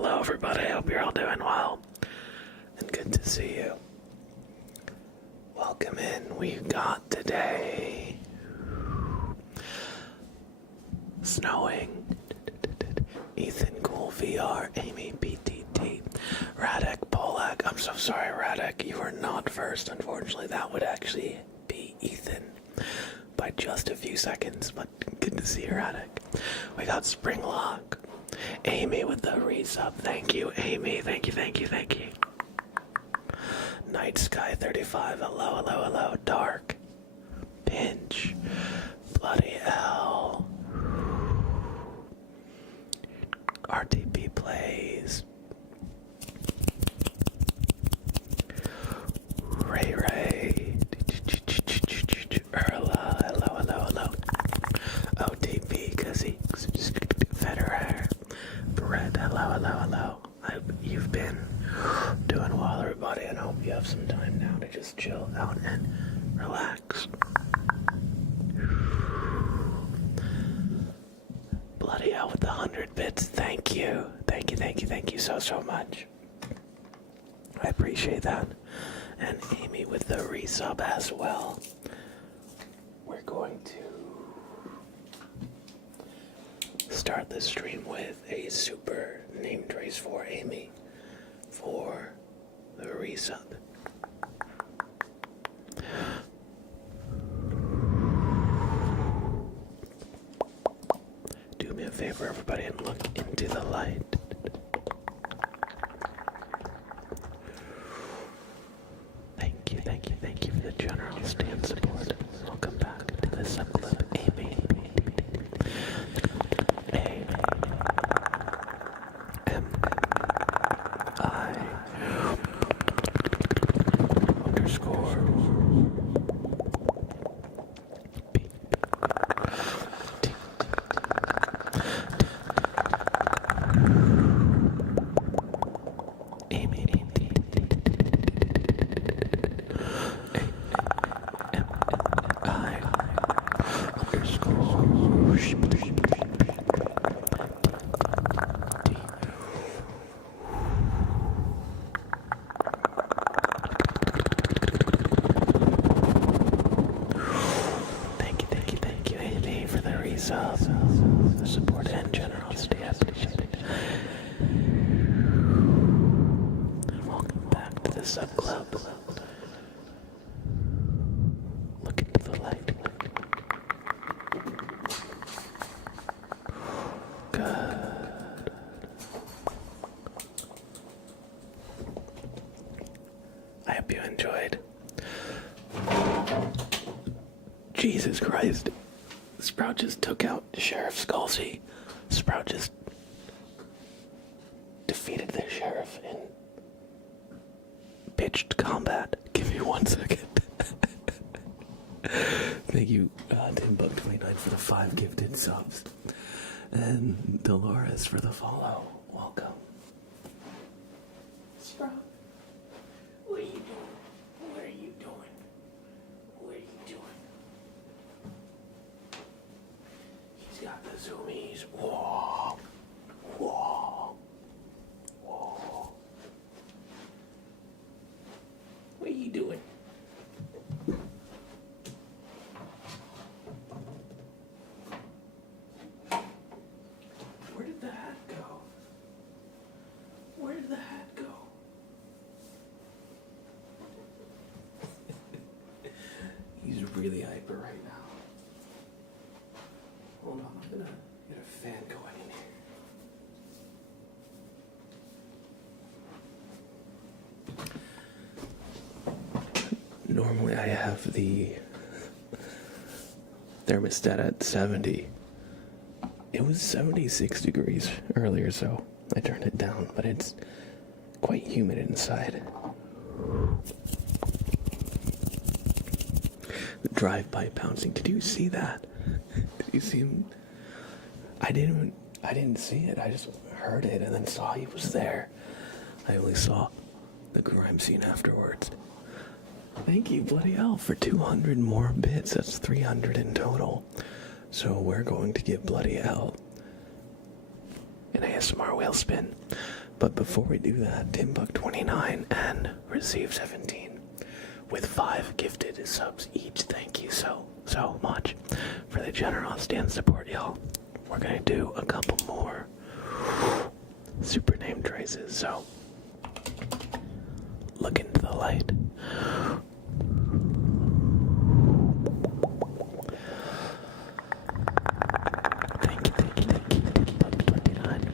Hello everybody, I hope you're all doing well. And good to see you. Welcome in. We've got today snowing, Ethan Cool VR, Amy PTT, Radek Polak. I'm so sorry, Radek, you are not first. Unfortunately, that would actually be Ethan by just a few seconds, but good to see you, Radek. We got Springlock, Amy with the resub. Thank you, Amy. Thank you. Night Sky 35. Hello. Dark. Pinch. Bloody hell. RTP plays. Ray. Erla. Hello. OTP, Kazzy. Federer. Brett. Hello. You've been doing well, everybody, and I hope you have some time now to just chill out and relax. Bloody hell with the 100 bits. Thank you so much. I appreciate that. And Amy with the resub as well. We're going to start the stream with a super name trace for Amy for the resub. Do me a favor, everybody, and look into the light. Thank you for the general stand support. Welcome back to the subclip, Amy. The support and general stand. Welcome back to the sub club. Look into the light. Good. I hope you enjoyed. Jesus Christ. Sprout just took out Sheriff Scalzi. Sprout just defeated the sheriff in pitched combat. Give me 1 second. Thank you, TimBug29 for the 5 gifted subs. And Dolores for the follow. Welcome. Sprout. What are you doing? Got the zoomies. Whoa. What are you doing? Where did the hat go? He's really hyper right now. Hold on, I'm gonna get a fan going in here. Normally I have the thermostat at 70. It was 76 degrees earlier, so I turned it down, but it's quite humid inside. The drive-by bouncing, did you see that? Did you see him? I didn't see it. I just heard it and then saw he was there. I only saw the crime scene afterwards. Thank you, Bloody Hell, for 200 more bits. That's 300 in total. So we're going to give Bloody Hell an ASMR wheel spin. But before we do that, Timbuck29 and Receive 17 with 5 gifted subs each. Thank you so much for the generosity and support, y'all. We're gonna do a couple more super name traces, so look into the light. Thank you, Timbuck29.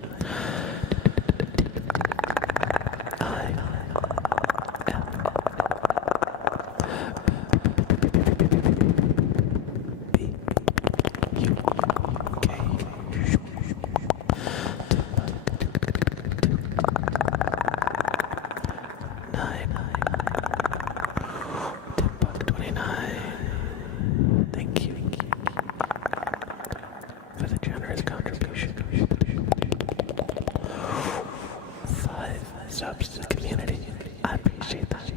Thank you for the generous contribution. 5 subs to the community. I appreciate that.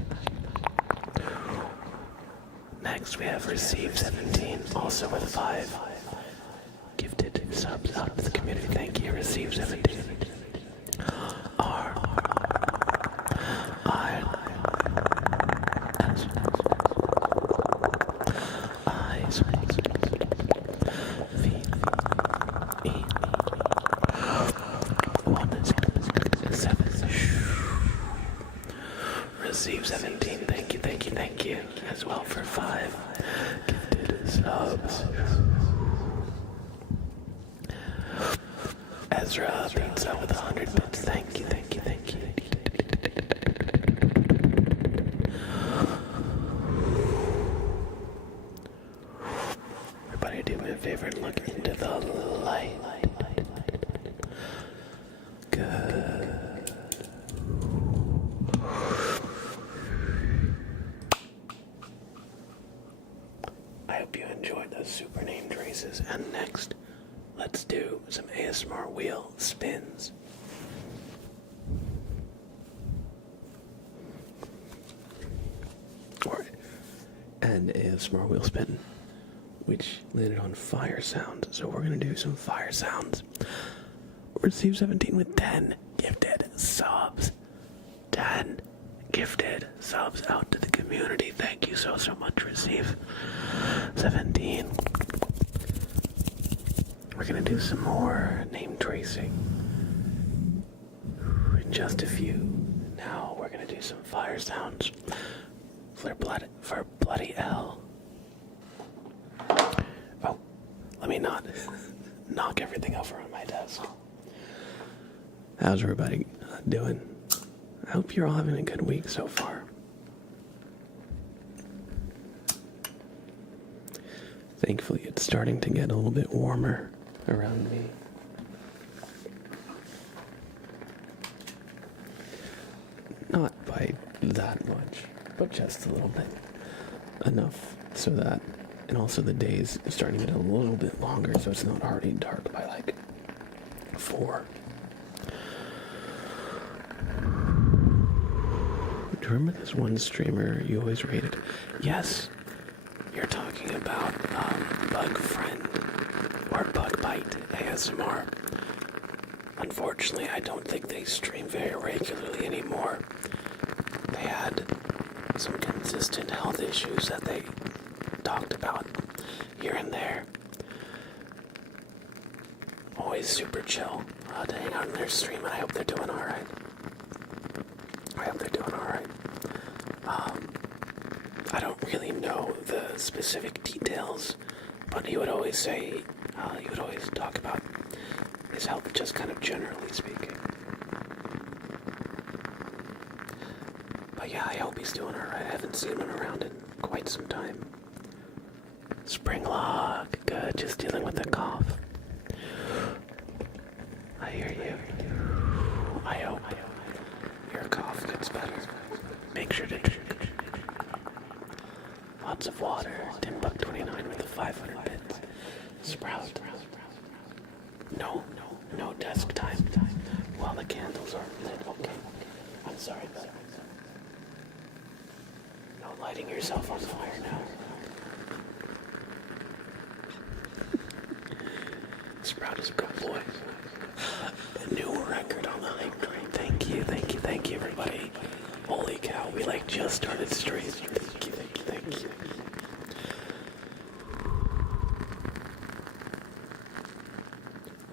Next we have Receive 17, also with 5 gifted subs out to the community. Thank you, Receive 17. Receive 17, thank you, as well for 5 gifted subs. Ezra Pizza with 100 bits, thank you. Everybody do me a favor and look into the light. Good. I hope you enjoyed those super name traces. And next, let's do some ASMR wheel spins. Or an ASMR wheel spin, which landed on fire sounds. So we're gonna do some fire sounds. Receive 17 with 10 gifted subs. 10 gifted subs out to the community. Thank you so much, Receive 17. We're gonna do some more name tracing in just a few. Now we're gonna do some fire sounds for Bloody L. Oh, let me not knock everything over on my desk. How's everybody doing? I hope you're all having a good week so far. Thankfully, it's starting to get a little bit warmer around me. Not by that much, but just a little bit. Enough so that, and also the days are starting to get a little bit longer, so it's not already dark by like 4. Do you remember this one streamer you always rated? Yes, you're talking about Bug Friend or Bug Bite ASMR. Unfortunately, I don't think they stream very regularly anymore. They had some consistent health issues that they talked about here and there. Always super chill to hang out in their stream, and I hope they're doing alright. I don't really know the specific details, but he would always say, he would always talk about his health, just kind of generally speaking. But yeah, I hope he's doing alright. I haven't seen him around in quite some time. Springlock, good, just dealing with a cough. I hear you. I hope your cough gets better. Make sure to drink lots of water. Timbuck29 with the 500 bits. Sprout. No desk time. While the candles are lit. Okay. I'm sorry, but no lighting yourself on fire now. Sprout is a good boy. A new record on the hype train. Thank thank you, everybody. Holy cow, we like just started stream. Thank you.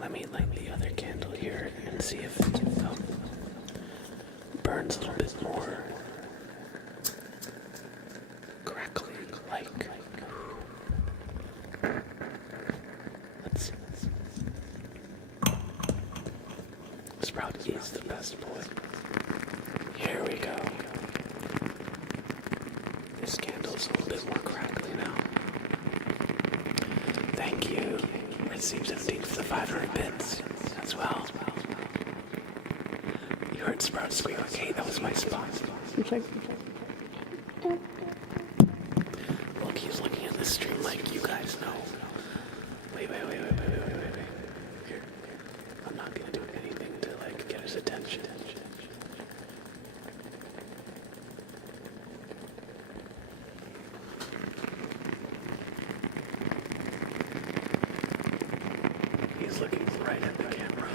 Let me light the other candle here and see if it burns a little bit more crackly, like. Let's see. Sprout is the best boy. Here we go. This candle's a little bit more crackly now. Thank you. Received 17 for the 500 bits as well. You heard Sprout squeak. Okay, that was my spot. Look, he's looking at the stream like you guys know. Wait. Here. I'm not gonna do anything to like get his attention. He's looking right at the camera.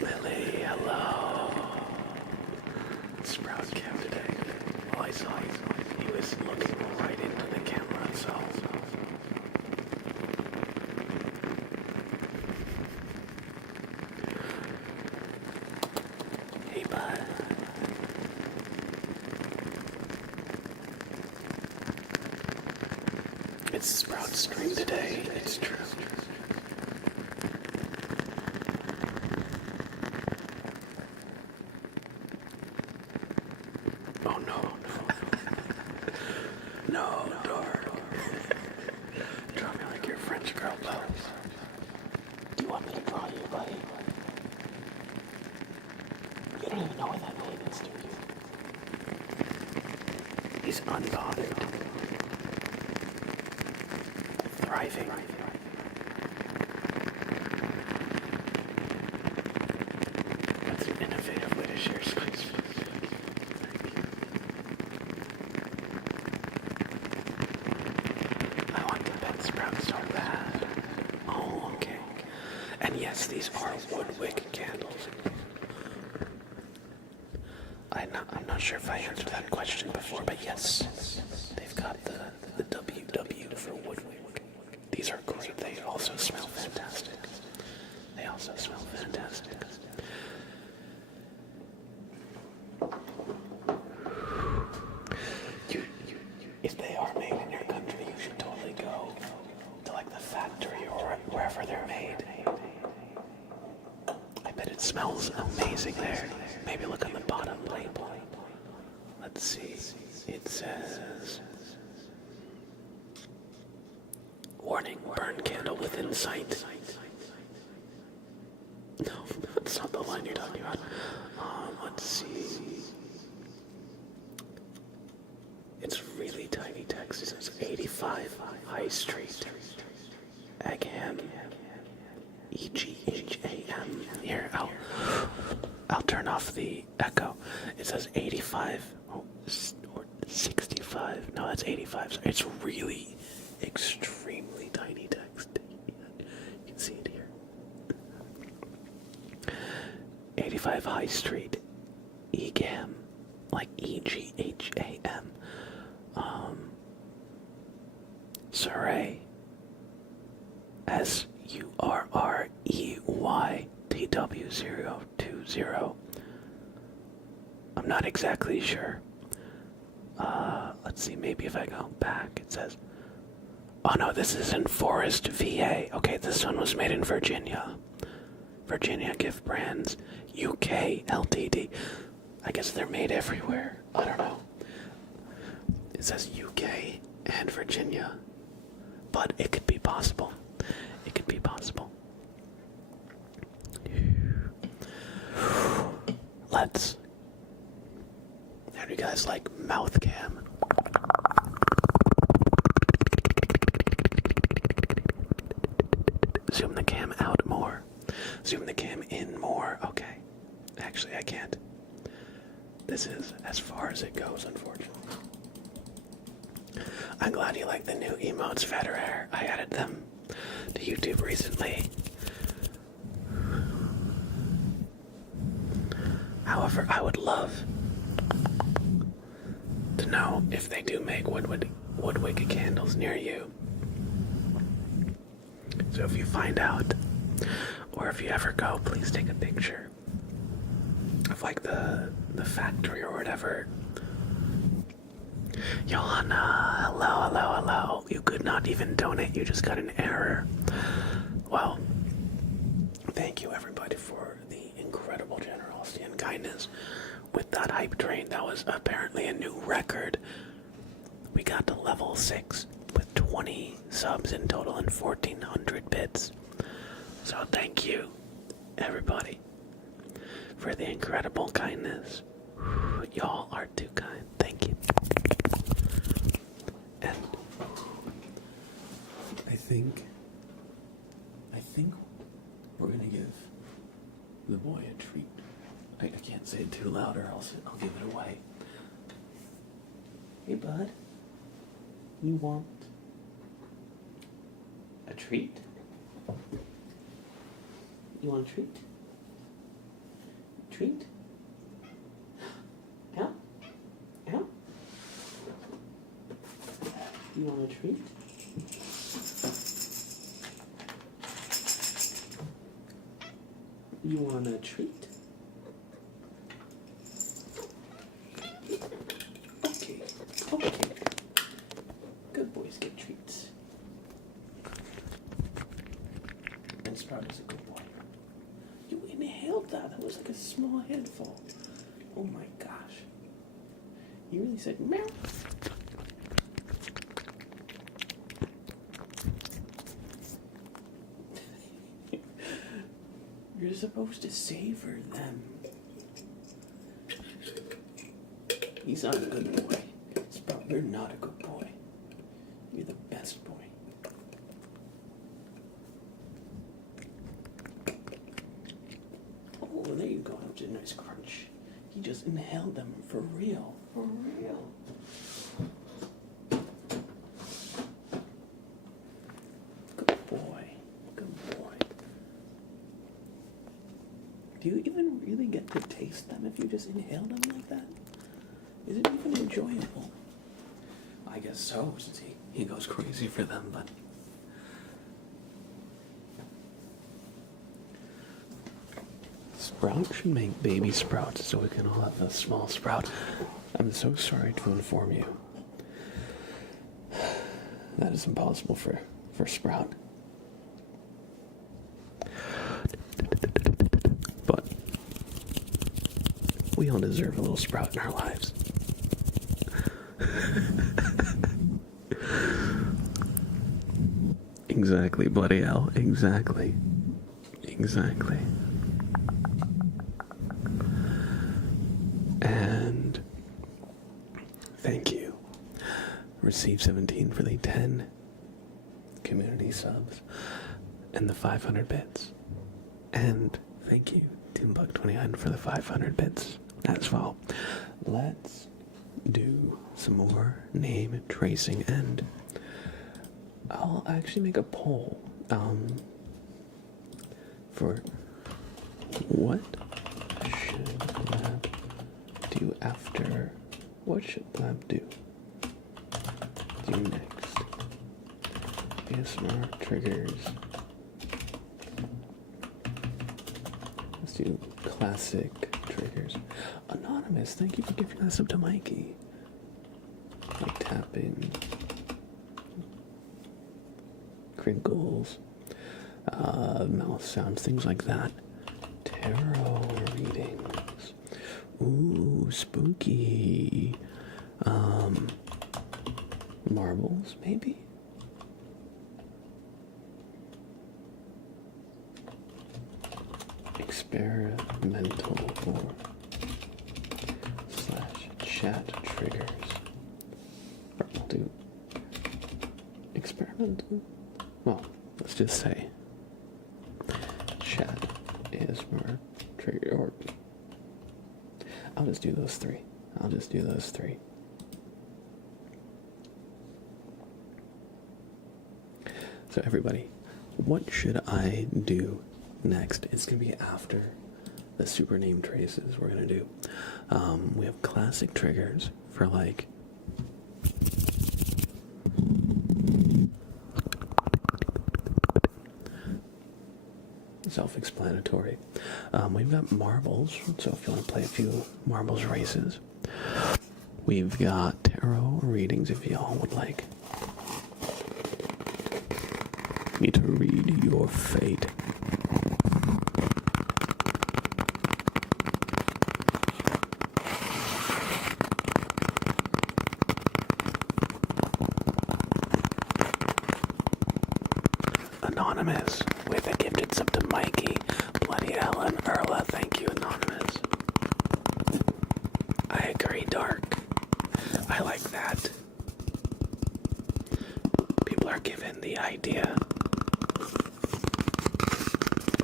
Lily, hello. Sprout came today. Well, I saw he was looking right into the camera, so. Hey, bud. It's Sprout's stream today, it's true. Oh no. No, dark. Draw me like your French girl pose. Do you want me to draw you, buddy? You don't even know what that means, do you? He's unbothered. Thriving. That's an innovative way to share space. I want the pet sprout so bad. Oh, okay. And yes, these are woodwick candles. I'm not sure if I answered that question before, but yes, they've got the WW for woodwick. These are great. They also smell fantastic. If they are made in your country, you should totally go to like the factory or wherever they're made. I bet it smells amazing there. Maybe look on the bottom label. Let's see. It says, warning, burn candle within sight. No, that's not the line you're talking about. Let's see. It's really tiny text. It says 85 High Street, Egham, E-G-H-A-M. Here, I'll turn off the echo. It says 85 or 65. No, that's 85. So it's really extremely tiny text. You can see it here. 85 High Street, Egham, like E-G-H-A-M. Surrey, SURREYTW020. I'm not exactly sure. Let's see, maybe if I go back, it says, oh no, this is in Forest, VA. Okay, this one was made in Virginia. Virginia Gift Brands, UK, LTD. I guess they're made everywhere. I don't know. It says UK and Virginia. But it could be possible. It could be possible. Let's. How do you guys like mouth cam? Zoom the cam out more. Zoom the cam in more. Okay. Actually, I can't. This is as far as it goes, unfortunately. I'm glad you like the new emotes, Fatter Hair. I added them to YouTube recently. However, I would love to know if they do make wood-wicked candles near you. So if you find out, or if you ever go, please take a picture of like the factory or whatever. Johanna, hello. You could not even donate, you just got an error. Well, thank you everybody for the incredible generosity and kindness with that hype train. That was apparently a new record. We got to level 6 with 20 subs in total and 1,400 bits. So thank you, everybody, for the incredible kindness. Y'all are too kind. Thank you. And I think we're gonna give the boy a treat. I can't say it too loud or else I'll give it away. Hey, bud. You want a treat? You want a treat? Treat? Yeah? Yeah? You want a treat? You want a treat? Okay. Good boys get treats. And Sprout is a good boy. You inhaled that. That was like a small handful. Oh my gosh. You really said meow. You're supposed to savor them. He's not a good boy. Sprout, you're not a good boy. You're the best boy. Oh, there you go. That was a nice crunch. He just inhaled them for real. For real. Good boy. Good boy. Do you even really get to taste them if you just inhale them like that? Is it even enjoyable? I guess so, since he goes crazy for them, but... Sprout should make baby sprouts so we can all have a small sprout. I'm so sorry to inform you. That is impossible for Sprout. But we all deserve a little Sprout in our lives. Exactly, bloody hell. Exactly. And thank you. Receive 17 for the 10 community subs and the 500 bits. And thank you, ToonBug29, for the 500 bits as well. Let's do some more name tracing, and I'll actually make a poll for what should Lab do after, what should Lab do next? ASMR triggers. Let's do classic triggers. Anonymous, thank you for giving that up to Mikey. Like tapping, crinkles, mouth sounds, things like that. Tarot readings. Ooh, spooky. Marbles, maybe? Experimental or / chat triggers. Or I'll do experimental. Well, let's just say chat ASMR trigger, or I'll just do those three. So everybody, what should I do next? It's going to be after the super name traces we're going to do. We have classic triggers for like self-explanatory. We've got marbles, so if you want to play a few marbles races. We've got tarot readings if y'all would like me to read your fate. Anonymous with a gifted sub to Mikey, Bloody Ellen, Erla. Thank you, Anonymous. I agree, Dark. I like that. People are given the idea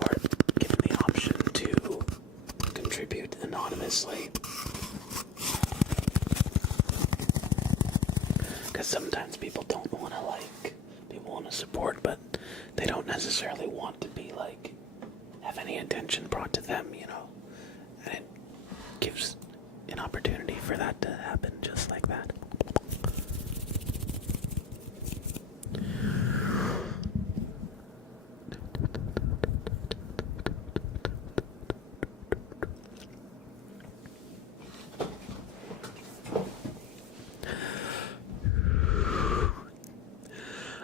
or given the option to contribute anonymously. Because sometimes people don't want to people want to support, but they don't necessarily want to be have any attention brought to them, and it gives an opportunity for that to happen just like that.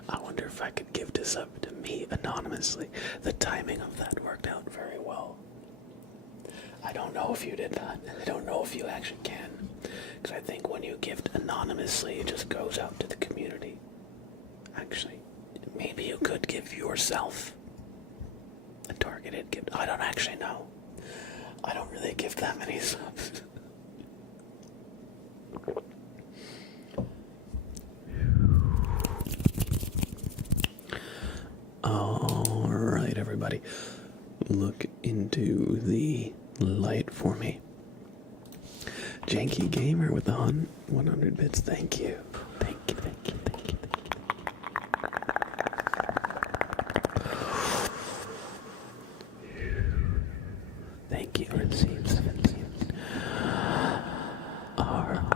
I wonder if I could give this up to me anonymously. The timing of that worked out very well. I don't know if you did that. I don't know if you actually can. Because I think when you gift anonymously, it just goes out to the community. Actually, maybe you could give yourself a targeted gift. I don't actually know. I don't really give that many subs. Alright, everybody. Look into the light for me. Janky Gamer with the 100 bits. Thank you. Thank you, thank you, thank you, thank you. Thank you, Receive 17. R.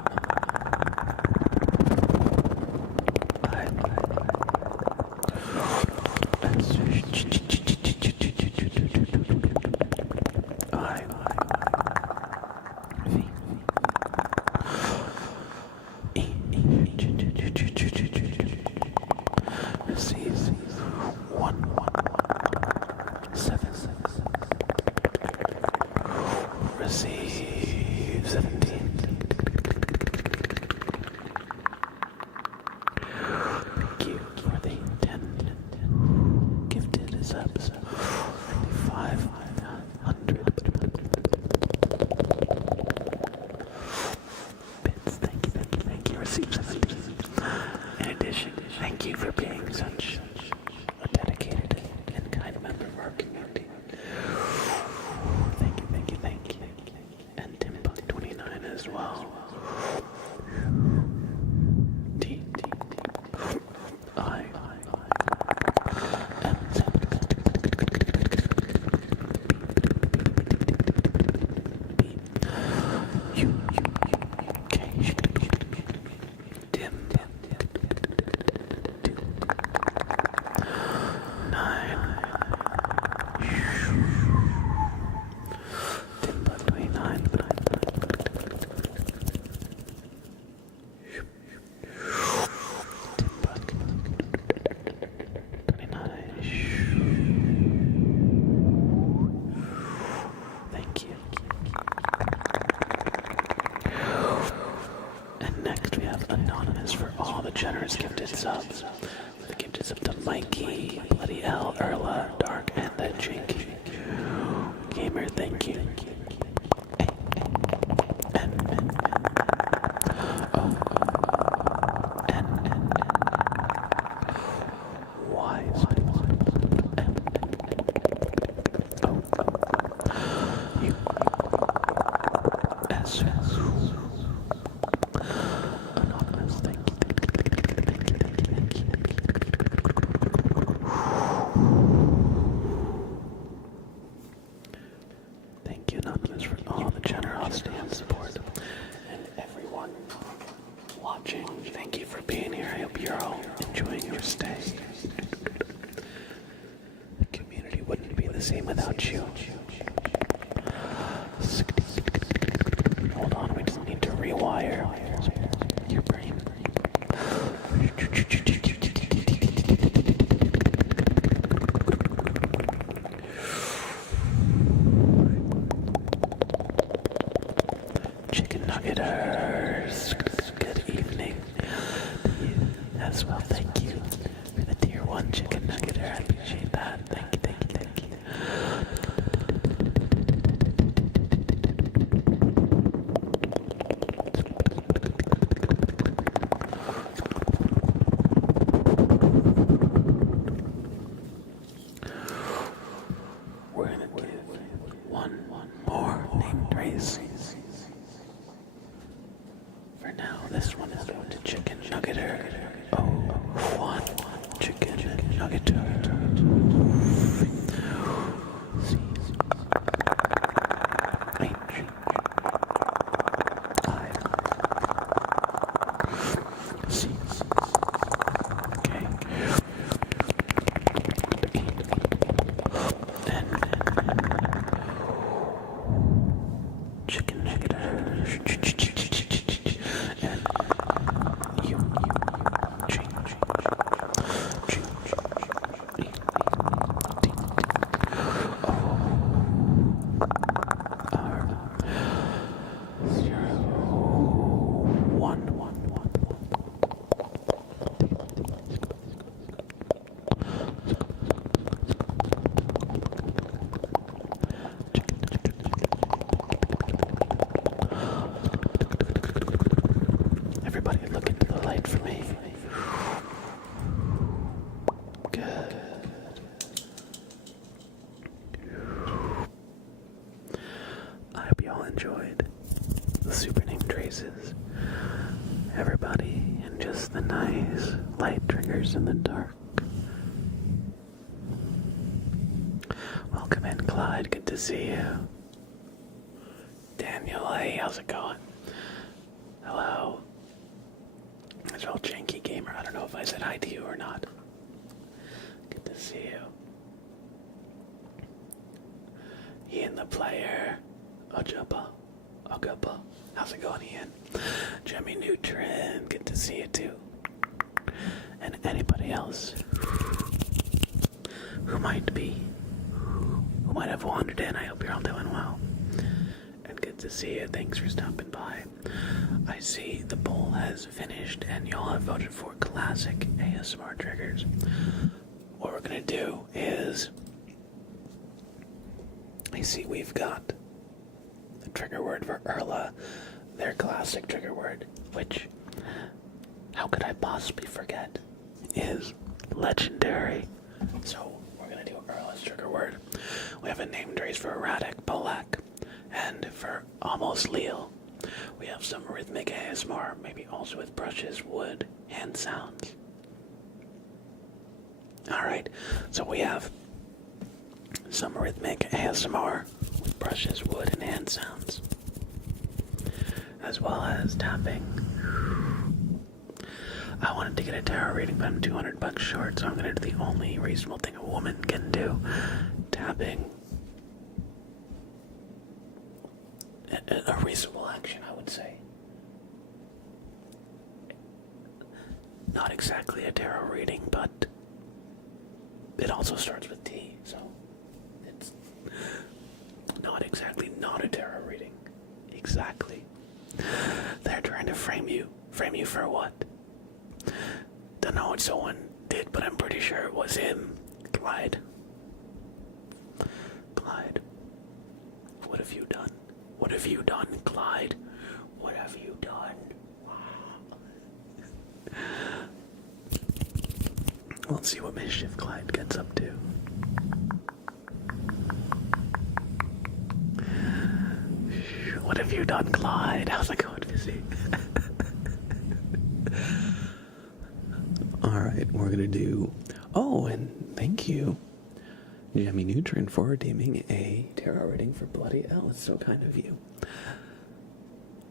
Receive 17. Thank you for the 10 gifted subs. 500 bits. Thank you. Receive 17. In addition, thank you for being such a dedicated and kind member of our community. Thank you. And Timbuck29 as well. T I M Z B U K Dim 9 29. Thank you. And next we have Anonymous for all the generous gifted subs. The gifted sub to Mikey, Bloody L, Erla, Dark, and the Jinky Gamer. Thank you. Anonymous, thank you. thank you for being here. I hope you're all enjoying your stay. The community wouldn't be the same without you. Hold on, we just need to rewire your brain. Chicken nuggeters, good evening as well. Thank you for the tier 1 chicken nuggeter. I appreciate that. Thank you, thank you, thank you. We're gonna give one more named race. For now, this one is going to chicken nuggeter. Oh, one chicken nuggeter. C H I C K E N chicken nuggeter. Everybody look into the light for me. Good. I hope you all enjoyed the super named traces. Everybody, and just the nice light triggers in the dark. Welcome in, Clyde. Good to see you. Daniel, hey, how's it going? Hello. It's all Janky Gamer. I don't know if I said hi to you or not. Good to see you. Ian the player. Ojaba. How's it going, Ian? Jimmy Neutron. Good to see you too. And anybody else who might have wandered in. I hope you're all doing well. And good to see you. Thanks for stopping by. I see the poll has finished and y'all have voted for classic ASMR triggers. What we're gonna do is, I see we've got the trigger word for Erla, their classic trigger word, which, how could I possibly forget, is legendary. So we're gonna do Erla's trigger word. We have a named race for Radek Polak, and for Almost Leal, we have some rhythmic ASMR, maybe also with brushes, wood, hand sounds. Alright, so we have some rhythmic ASMR with brushes, wood, and hand sounds, as well as tapping. I wanted to get a tarot reading, but I'm $200 short, so I'm going to do the only reasonable thing a woman can do. Tapping. A reasonable action, I would say. Not exactly a tarot reading, but it also starts with T, so it's not exactly not a tarot reading. Exactly. They're trying to frame you. Frame you for what? Don't know what someone did, but I'm pretty sure it was him. Clyde. Clyde. What have you done? What have you done, Clyde? What have you done? Let's see what mischief Clyde gets up to. What have you done, Clyde? How's it going, Fizzy? Alright, we're gonna do... Oh, and thank you, Jemmy Neutron, for redeeming a tarot reading for Bloody L. It's so kind of you.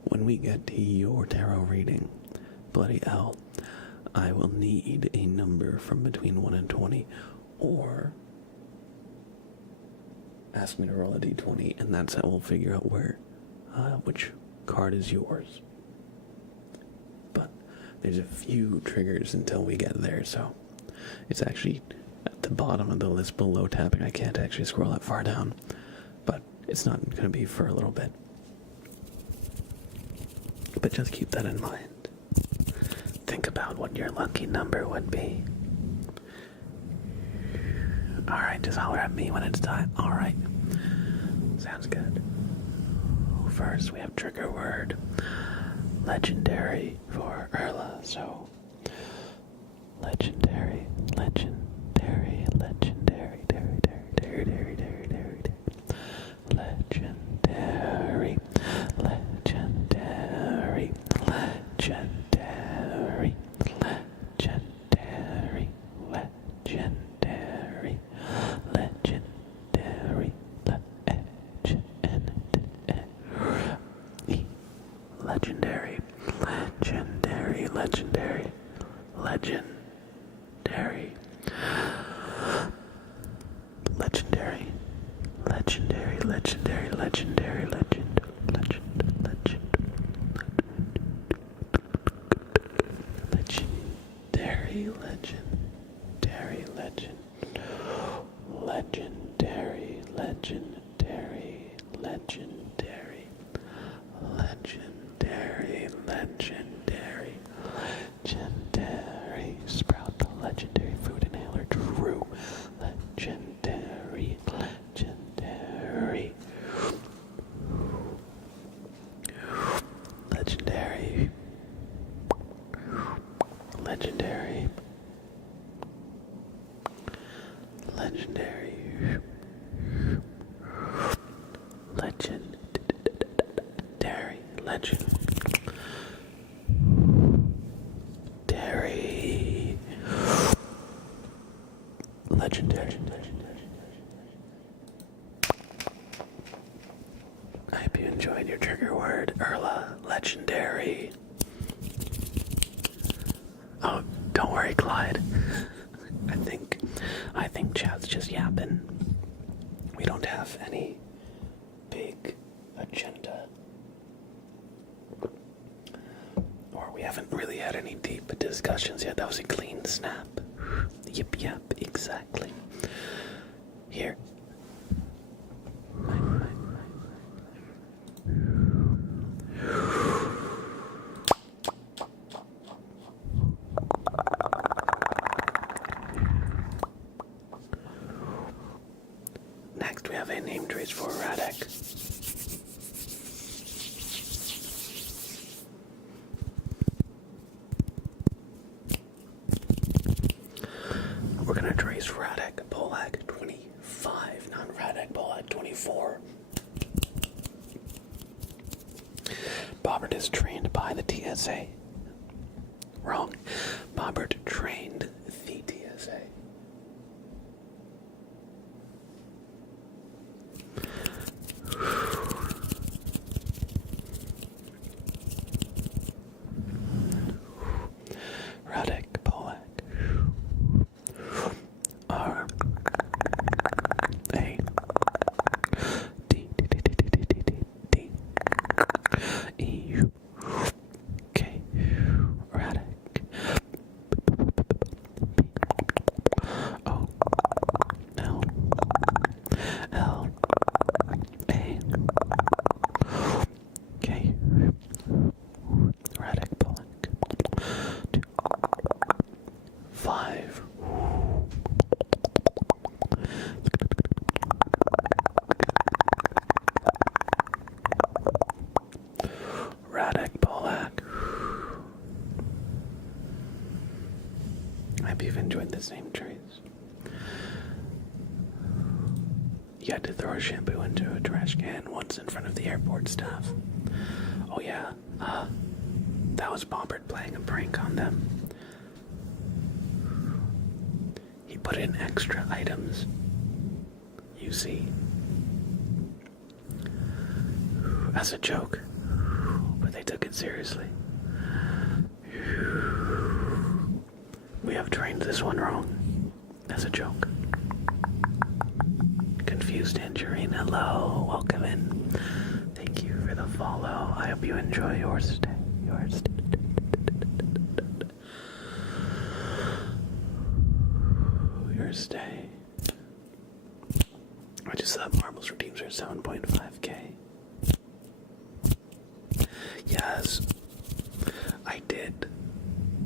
When we get to your tarot reading, bloody L, I will need a number from between 1 and 20, or ask me to roll a d20, and that's how we'll figure out which card is yours. But there's a few triggers until we get there, so it's actually at the bottom of the list below tapping. I can't actually scroll that far down, but it's not going to be for a little bit. But just keep that in mind. Think about what your lucky number would be. Alright, just holler at me when it's time. Alright. Sounds good. First, we have trigger word. Legendary for Erla, so legendary, legendary, legendary, dairy, dairy, dairy, dairy, dairy, dairy, legendary, legendary, legendary, legendary, legendary, legendary, legendary, legendary, legendary, legendary, legendary, legendary, legendary, legendary, legend, legend, legend, legendary, legendary, legend, legendary, legendary, legendary, legendary, legendary, legendary, Sprout the legendary food inhaler, Drew, legendary, legendary, legendary, legendary, legendary, legendary, legend, dairy, legendary. I hope you enjoyed your trigger word, Erla, legendary. Oh, don't worry, Clyde. I think chat's just yapping. We don't have any big agenda. Or we haven't really had any deep discussions yet. That was a clean snap. Yep, exactly. Here. Next, we have a name trace for Radek. We're gonna trace Radek Polak 25, not Radek Polak 24. Bobbert is trained by the TSA. Wrong. Bobbert trained the TSA. Radek Polak. R A D D D D D D D D E U K Radek O L L A K Radek Polak 5 Radek Polak. I hope you've enjoyed this name trace. You had to throw a shampoo into a trash can once in front of the airport staff. Oh yeah, that was Bobbert playing a prank on them. He put in extra items, you see, as a joke, but they took it seriously. We have trained this one wrong. As a joke. Confused Tangerine, hello, welcome in. Thank you for the follow. I hope you enjoy your stay. Your stay. I just thought Marbles redeems are 7.5k. Yes, I did.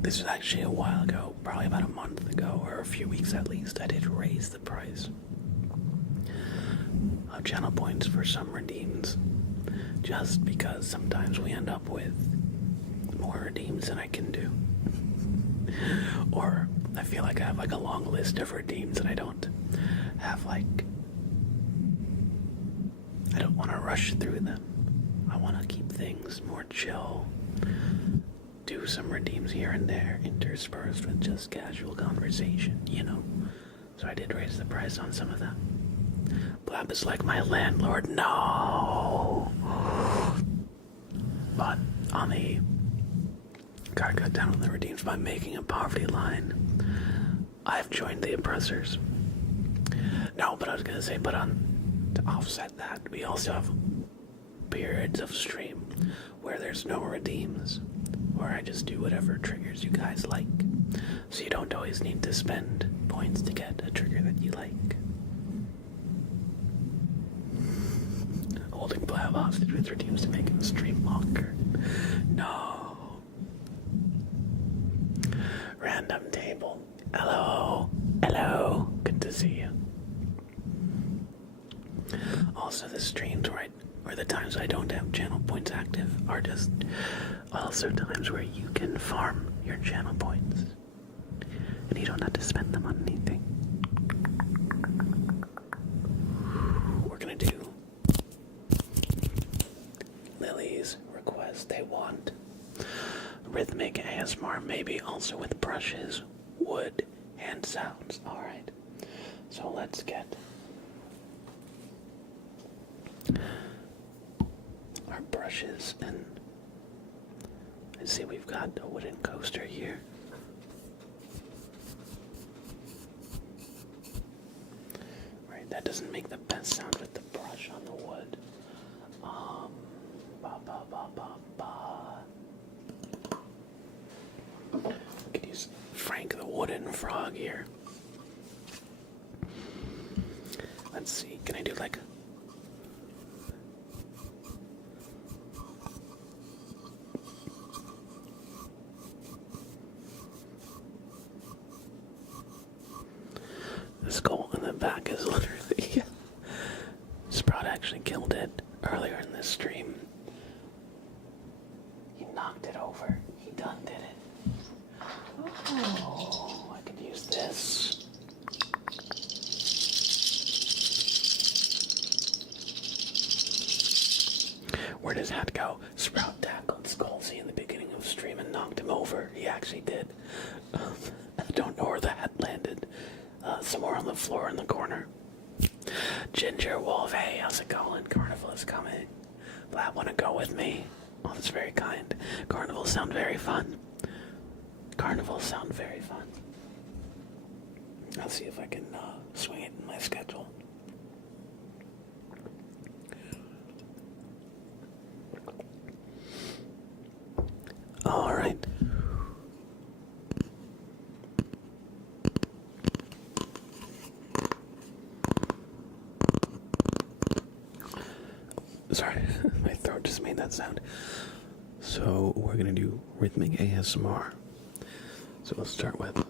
This was actually a while ago, probably about a month ago, or a few weeks at least. I did raise the price of channel points for some redeems, just because sometimes we end up with more redeems than I can do. Or I feel like I have like a long list of redeems and I don't have like, I don't want to rush through them. I want to keep things more chill. Do some redeems here and there, interspersed with just casual conversation, you know. So I did raise the price on some of them. Blab is like my landlord, no. But on the gotta cut down on the redeems by making a poverty line. I've joined the oppressors. No, but I was gonna say, but to offset that, we also have periods of stream where there's no redeems, where I just do whatever triggers you guys like. So you don't always need to spend points to get a trigger that you like. Holding Blab hostage with redeems to make him stream longer. No. Random table. Hello. Hello. Good to see you. Also, the streams or the times I don't have channel points active are just also times where you can farm your channel points. And you don't have to spend them on anything. We're gonna do Lily's request. They want rhythmic ASMR, maybe also with brushes, wood, and sounds. Alright, so let's get our brushes, and I see we've got a wooden coaster here. Right, that doesn't make the best sound with the brush on the wood. We could use Frank the Wooden Frog here. Let's see, can I do like the skull in the back is literally Sprout actually killed it earlier in this stream. He knocked it over. He done did it. Oh, I could use this. Where does hat go? Sprout tackled Skullsy in the beginning of the stream and knocked him over. He actually did. I don't know where the hat landed. Somewhere on the floor in the corner. Ginger Wolf, hey, how's it going? Carnival is coming. Blab, wanna go with me? Oh, that's very kind. Carnivals sound very fun. Carnivals sound very fun. I'll see if I can swing it in my schedule. All right. Sorry, my throat just made that sound. So we're gonna do rhythmic ASMR. So let's start with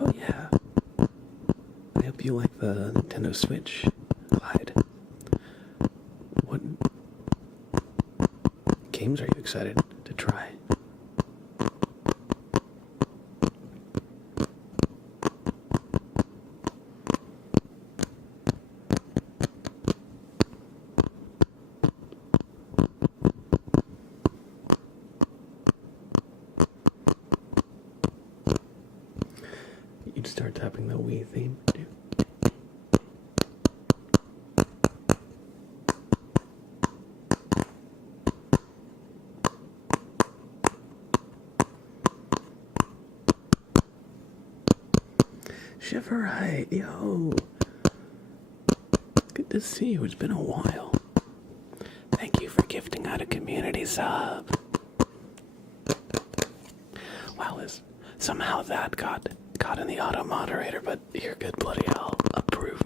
oh yeah. I hope you like the Nintendo Switch, Clyde. What games are you excited to try? You'd start tapping the Wii theme, too. Shiverite, yo. Good to see you. It's been a while. Thank you for gifting out a community sub. Wow, somehow that got in the auto moderator, but you're good, bloody hell. Approve.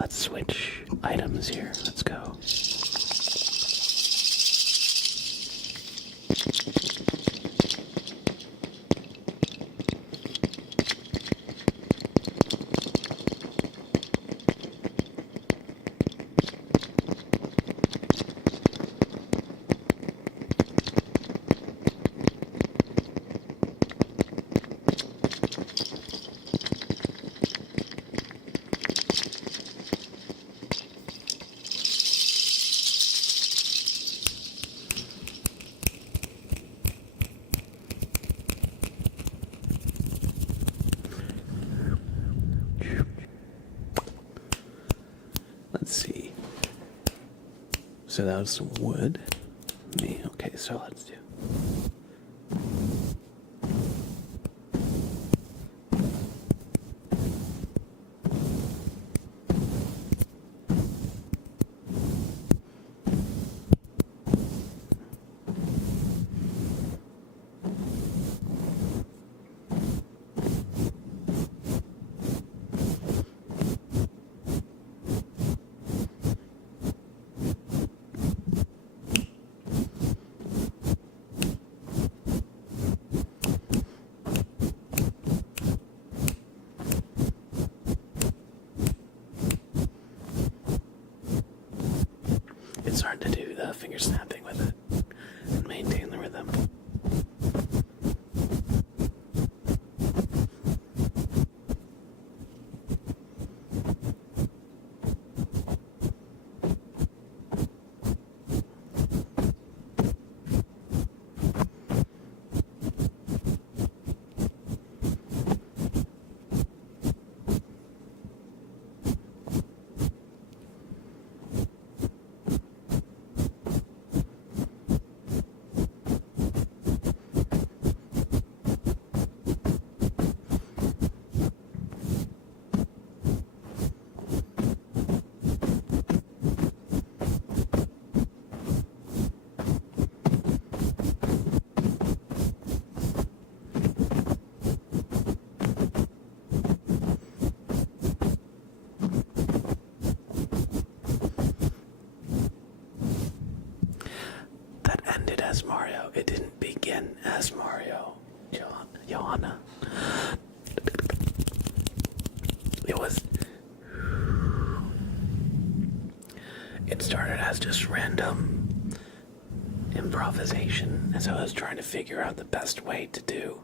Let's switch items here. Let's go. Let's see. So that was some wood. Okay, so let's do. It's hard to do the finger snapping with it and maintain the rhythm. As Mario. It didn't begin as Mario. Johanna. It started as just random improvisation as I was trying to figure out the best way to do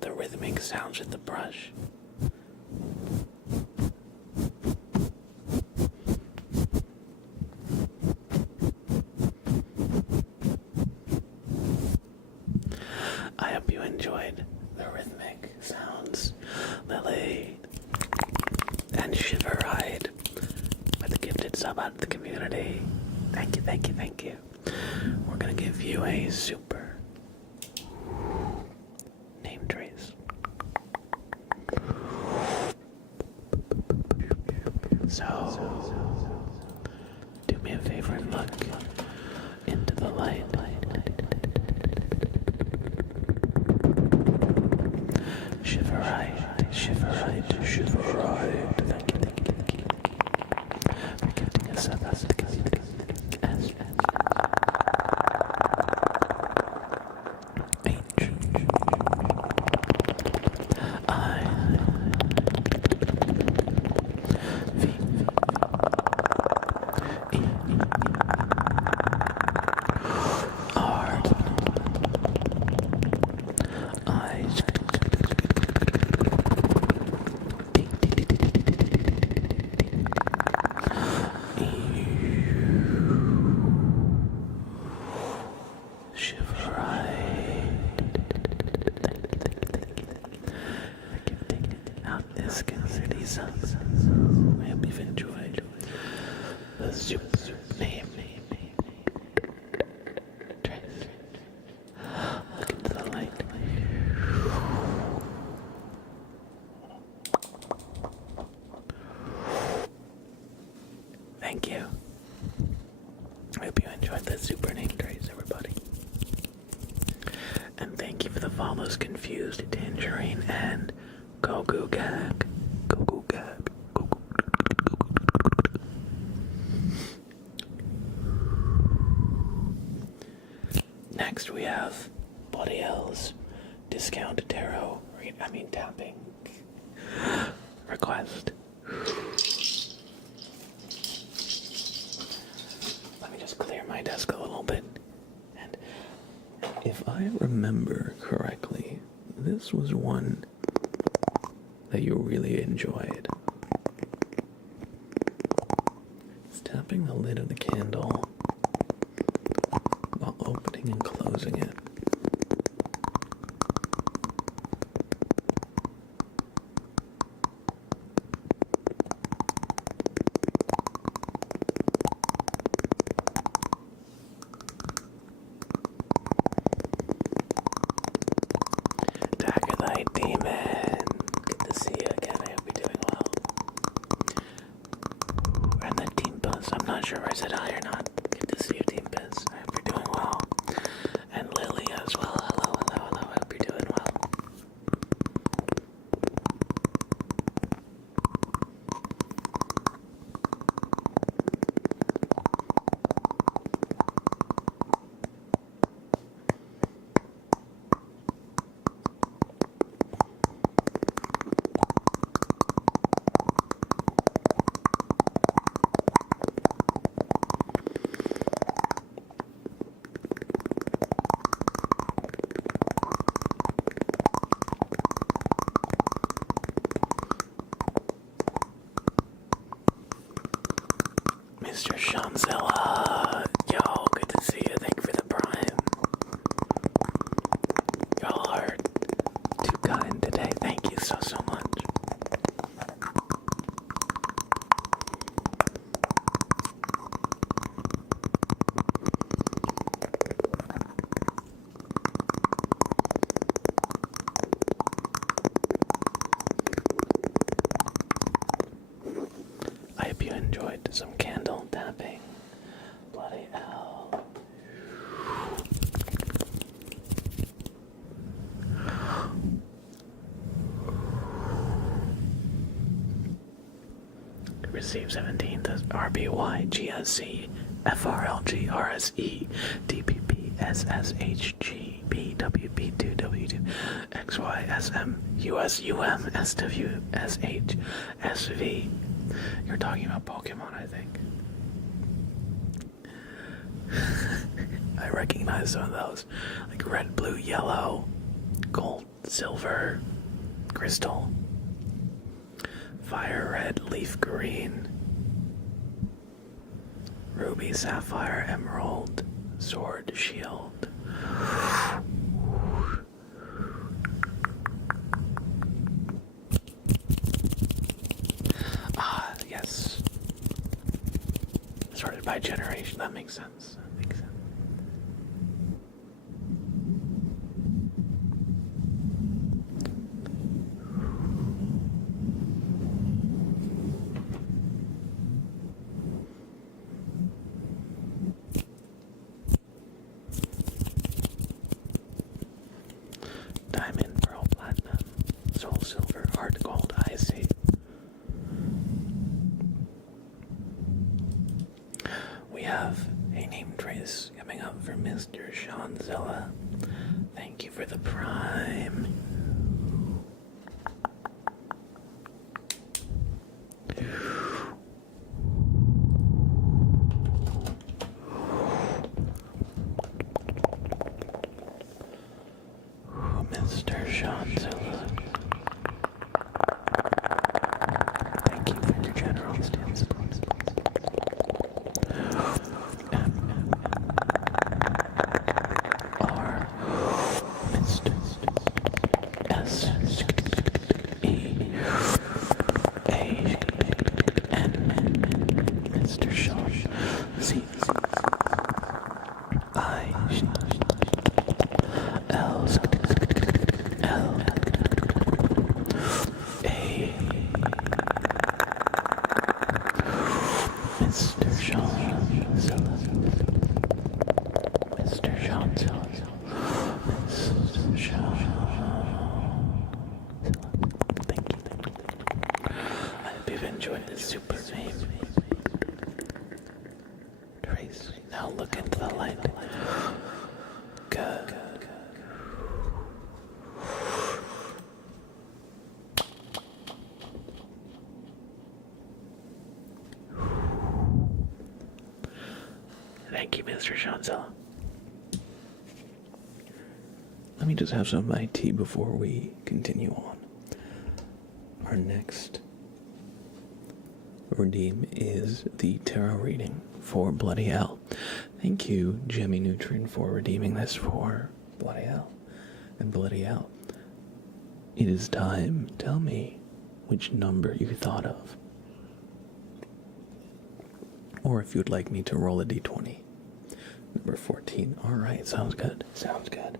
the rhythmic sounds with the brush. I hope you enjoyed the rhythmic sounds, Lily and Shiverite, with the gifted sub out of the community. Thank you, thank you, thank you. We're gonna give you a super name trace. So, do me a favor and look into the light. Shiverite, Shiverite, Shiverite. Thank you, thank you, thank you. For gifting us up as the community. H. I. V. E. R. I. I hope you've enjoyed the super name trace. enjoyed the super name trace, everybody. And thank you for the follows, Confused, Tangerine, and Go Goo Gag. Go Goo Gag. Go Goo. Next we have Bloody L's Discount Tarot, tapping request. Let me just clear my desk a little bit. And if I remember correctly, this was one that you really enjoyed. It's tapping the lid of the candle while opening and closing it. Mr. Shamzilla, yo, good to see you. Thank you for the prime. Y'all are too kind today. Thank you so much. I hope you enjoyed some candle tapping. Bloody hell. Receive 17th as RBY, GSC, FRLG, RSE, DPP, SSHG, BWB2, W2, XY, SM, US, SW, SH, SV. You're talking about Pokemon, I think. I recognize some of those, like red, blue, yellow, gold, silver, crystal, fire red, leaf green, ruby, sapphire, emerald, sword, shield. Ah, yes. Sorted by generation, that makes sense. Diamond, pearl, platinum, soul silver, heart gold, icy. We have a name enjoyed this super name. Tracy, now look into the light. Good. Thank you, Mr. Shanzella. Let me just have some of my tea before we continue on. Our next redeem is the tarot reading for Bloody Hell. Thank you, Jemmy Nutrient, for redeeming this for Bloody Hell. And Bloody Hell, it is time. Tell me which number you thought of. Or if you'd like me to roll a d20. Number 14. Alright, sounds good. Sounds good.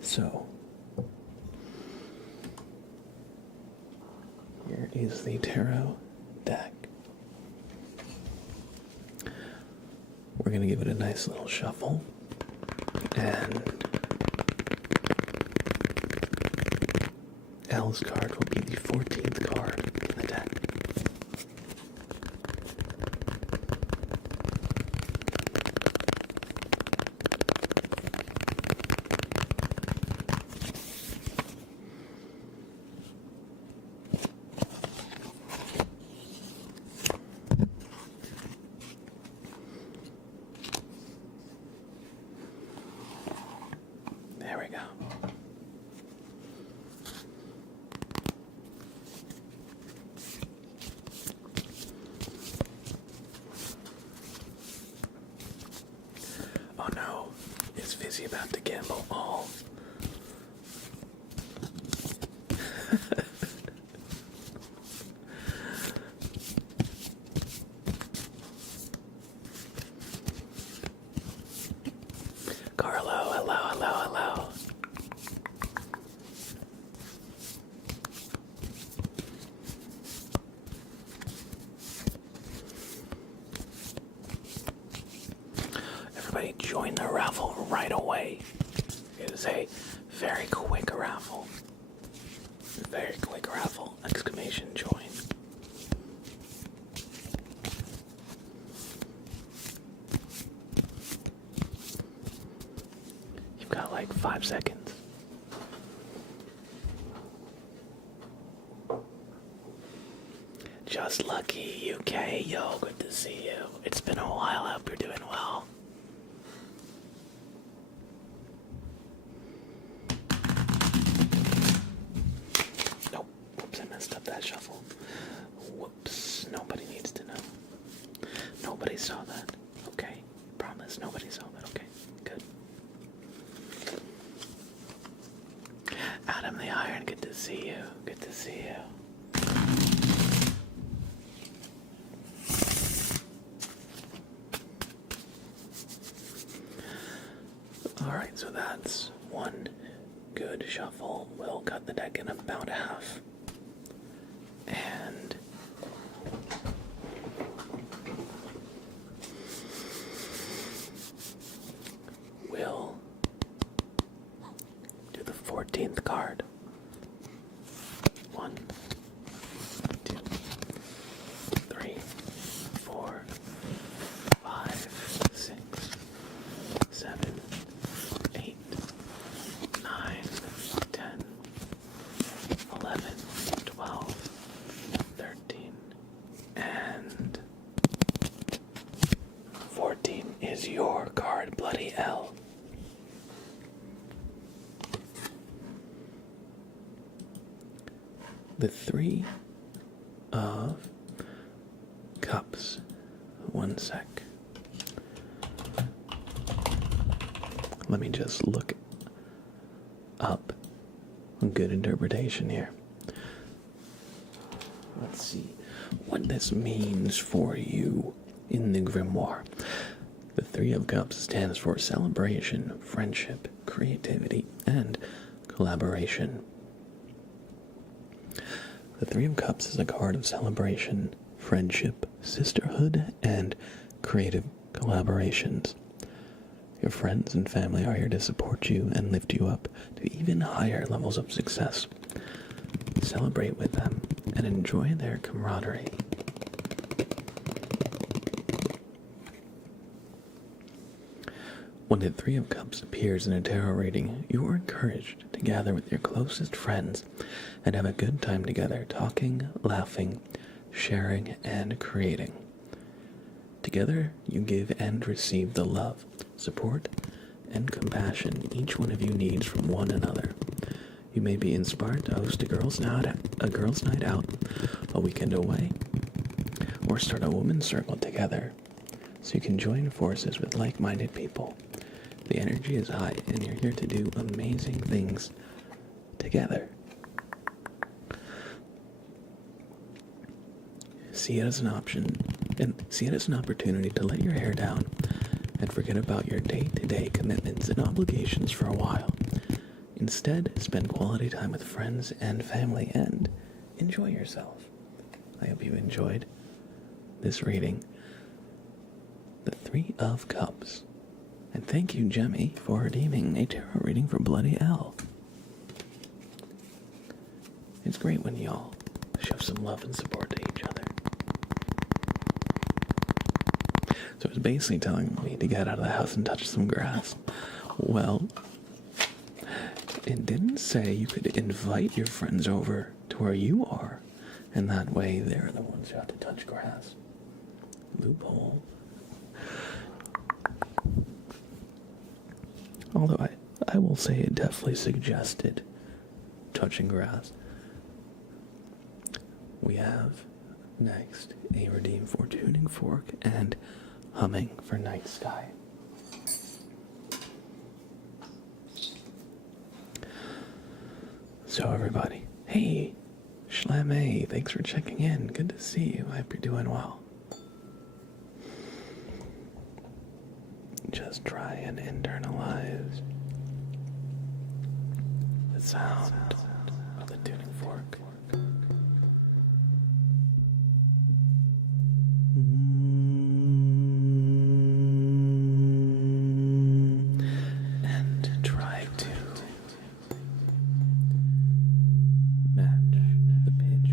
So, here is the tarot deck. We're going to give it a nice little shuffle. And L's card will be the 14th card in the deck. There we go. Oh no, is Fizzy about to gamble all? Carlo, hello, hello, hello. Everybody join the raffle right away. It is a very quick raffle. Very quick raffle. Exclamation join. You've got like 5 seconds. Just Lucky UK, yo, good to see you. It's been a while, I hope you're doing well. Nope, whoops, I messed up that shuffle. Whoops, nobody needs to know. Nobody saw that, okay? Promise, nobody saw that, okay? Good. Adam the Iron, good to see you, good to see you. Alright, so that's one good shuffle. We'll cut the deck in about half. And we'll do the 14th card. 1, 2, 3, 4, 5, 6, 7, 8, 9, 10, 11, 12, 13, and 14 is your card, Bloody L. The 3 of Cups. One sec. Let me just look up a good interpretation here. Let's see what this means for you in the grimoire. The 3 of Cups stands for celebration, friendship, creativity, and collaboration. The 3 of Cups is a card of celebration, friendship, sisterhood, and creative collaborations. Your friends and family are here to support you and lift you up to even higher levels of success. celebrate with them, and enjoy their camaraderie. When the Three of Cups appears in a tarot reading, you are encouraged to gather with your closest friends and have a good time together, talking, laughing, sharing, and creating. Together, you give and receive the love, support, and compassion each one of you needs from one another. You may be inspired to host a girls' night out, a weekend away, or start a women's circle together so you can join forces with like-minded people. The energy is high, and you're here to do amazing things together. See it as an option, and see it as an opportunity to let your hair down and forget about your day-to-day commitments and obligations for a while. Instead, spend quality time with friends and family and enjoy yourself. I hope you enjoyed this reading. The Three of Cups. And thank you, Jemmy, for redeeming a tarot reading for Bloody L. It's great when y'all show some love and support to each other. So it's basically telling me to get out of the house and touch some grass. Well, it didn't say you could invite your friends over to where you are, and that way they're the ones who have to touch grass. Loophole. Although I will say it definitely suggested touching grass. We have next a redeem for tuning fork and humming for night sky. So everybody, hey, Schlamme, thanks for checking in. Good to see you. I hope you're doing well. Just try and internalize the sound of the tuning fork. And try to match the pitch.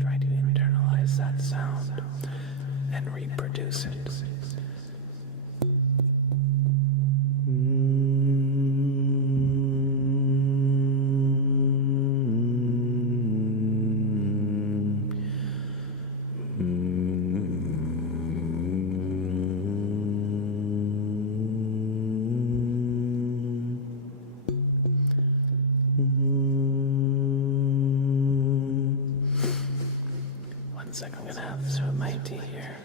Try to internalize that sound and reproduce it. One second, I'm gonna have some of my tea here.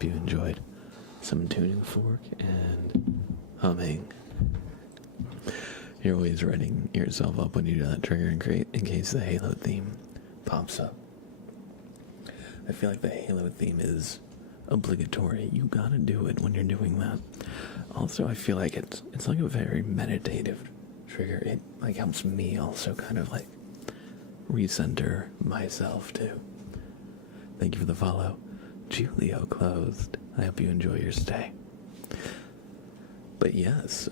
hope you enjoyed some tuning fork and humming. You're always writing yourself up when you do that trigger and crate in case the Halo theme pops up. I feel like the Halo theme is obligatory. You gotta do it when you're doing that. Also, I feel like it's like a very meditative trigger. It like helps me also kind of like recenter myself too. Thank you for the follow. Julio closed. I hope you enjoy your stay. But yes,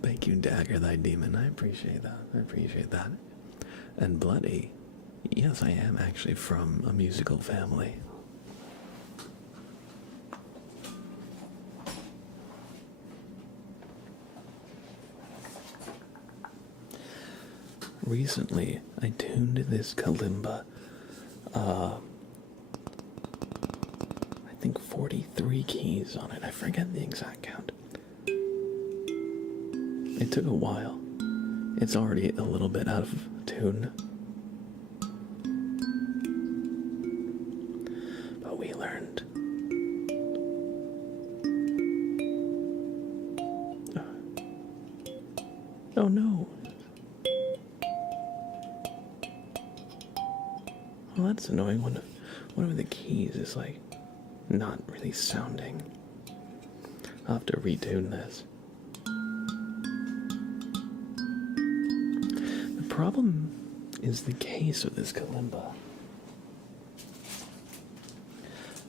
thank you, Dagger Thy Demon. I appreciate that. And Bloody, yes, I am actually from a musical family. Recently, I tuned this kalimba, I think 43 keys on it. I forget the exact count. It took a while. It's already a little bit out of tune. But we learned. Oh no. Well, that's annoying. One of the keys is like not really sounding. I'll have to retune this. The problem is the case of this kalimba.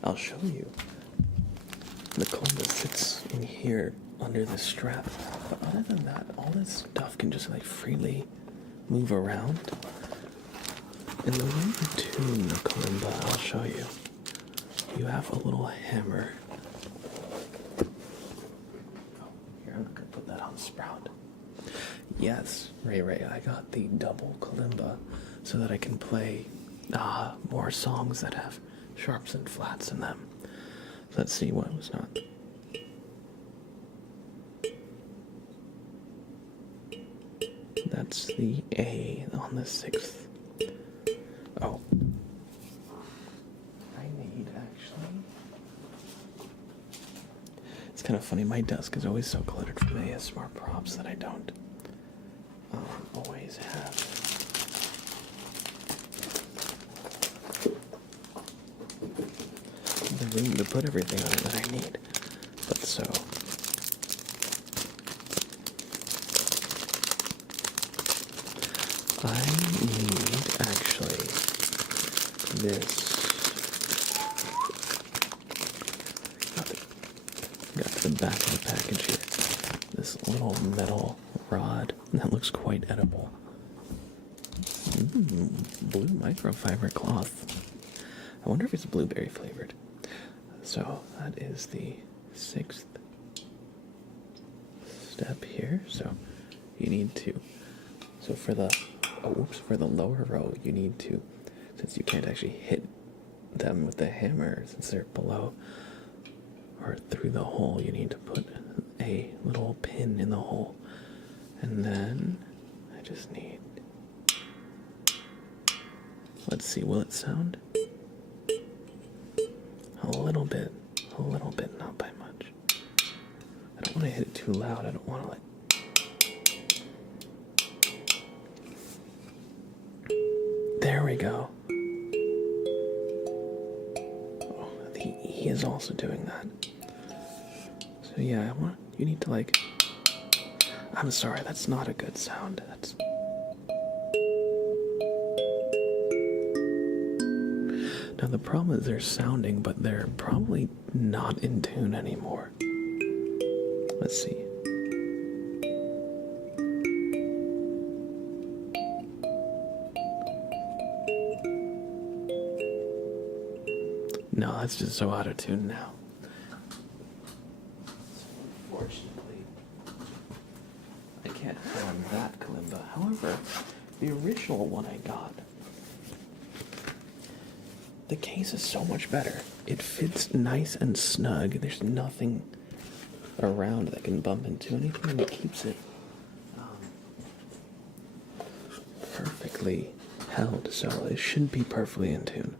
I'll show you. The kalimba sits in here under the strap. But other than that, all this stuff can just like freely move around. And the way you tune the kalimba, I'll show you. You have a little hammer. Oh, here, I'm not going to put that on Sprout. Yes, Ray, I got the double kalimba so that I can play more songs that have sharps and flats in them. So let's see what was not. That's the A on the 6th. Oh. I need, actually. It's kind of funny, my desk is always so cluttered from ASMR props that I don't always have the room to put everything on it that I need. But so... I need, actually, this. Got to the back of the package here. This little metal rod that looks quite edible. Blue microfiber cloth. I wonder if it's blueberry flavored. So that is the 6th step here. So you need to. So for the for the lower row, you need to, since you can't actually hit them with the hammer, since they're below or through the hole, you need to put a little pin in the hole. And then I just need, let's see, will it sound? A little bit, not by much. I don't want to hit it too loud. I don't want to There we go. Oh, the E is also doing that. So yeah, you need to like, I'm sorry, that's not a good sound. That's... Now the problem is they're sounding, but they're probably not in tune anymore. Let's see. No, that's just so out of tune now. Unfortunately, I can't find that kalimba. However, the original one I got, the case is so much better. It fits nice and snug. There's nothing around that can bump into anything, and it keeps it perfectly held, so it should be perfectly in tune.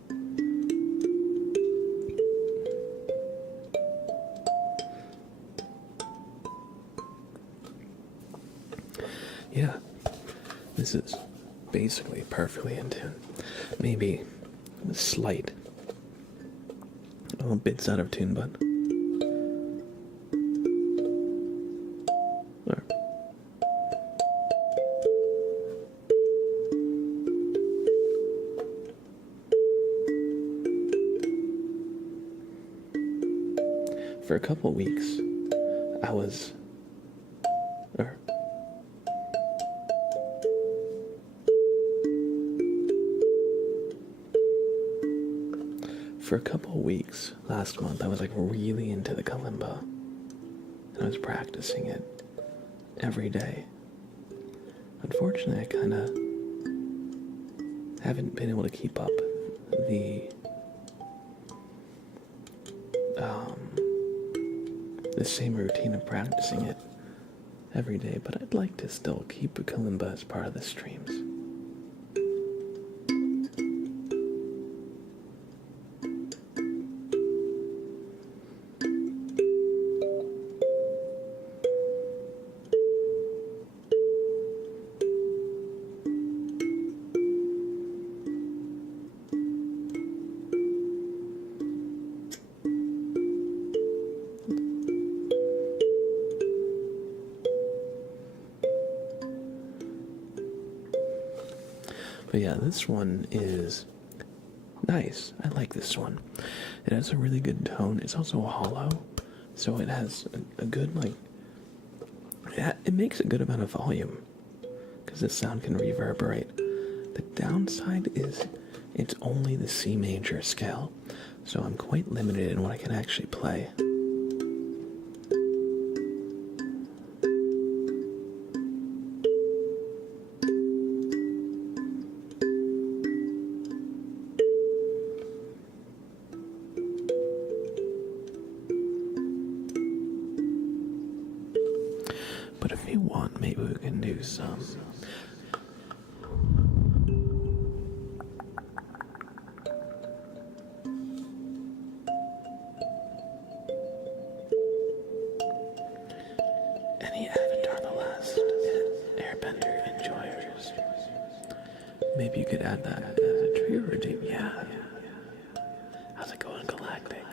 Yeah, this is basically perfectly in tune. Maybe a slight bits out of tune, but there. For a couple weeks, I was, for a couple weeks last month, I was like really into the kalimba, and I was practicing it every day. Unfortunately, I kind of haven't been able to keep up the same routine of practicing it every day, but I'd like to still keep a kalimba as part of the streams. But yeah, this one is nice. I like this one. It has a really good tone. It's also hollow, so it has a good, like, it makes a good amount of volume, because the sound can reverberate. The downside is it's only the C major scale, so I'm quite limited in what I can actually play. But if you want, maybe we can do some any Avatar The Last Airbender enjoyers. Maybe you could add that as a trigger redeem. Yeah. How's it going, Galactic?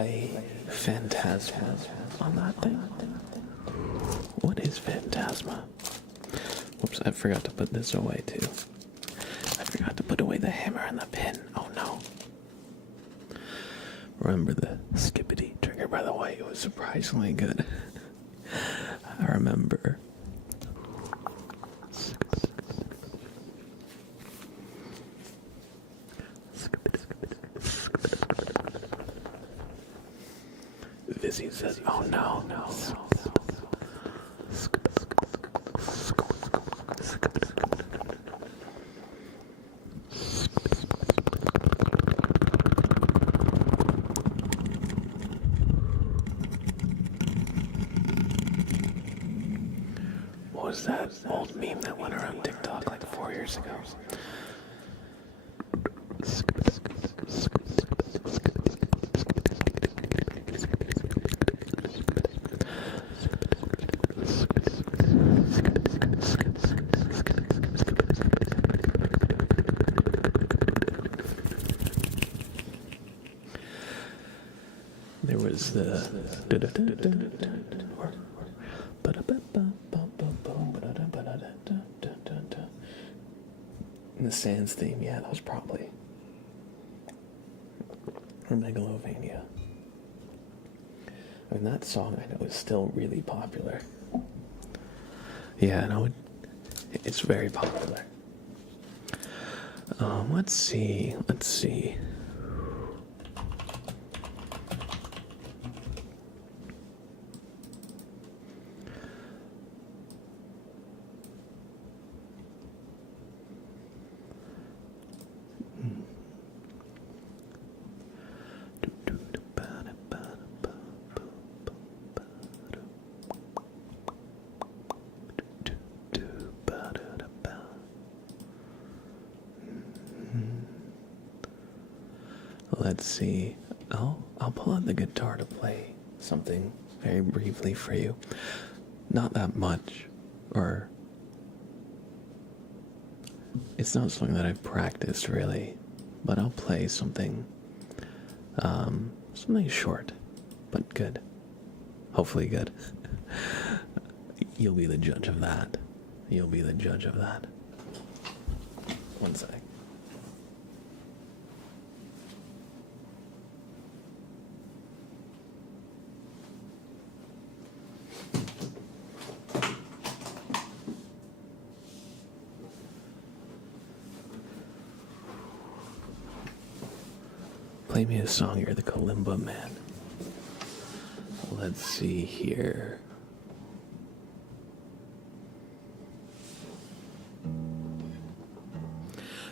play Phantasma on that thing. What is Phantasma? Whoops, I forgot to put this away too. I forgot to put away the hammer and the pin. Oh no. Remember the skippity trigger, by the way, it was surprisingly good. I remember. Vizzy says, oh no, no. What was that old meme that went around TikTok like 4 years ago? There was the Sans theme, yeah, that was probably or Megalovania. I mean, that song I know is still really popular. Yeah, no, it's very popular. Let's see. Let's see. I'll pull out the guitar to play something very briefly for you. Not that much, or it's not something that I've practiced really, but I'll play something, something short, but good. Hopefully good. You'll be the judge of that. One sec. Play me a song, you're the Kalimba man. Let's see here.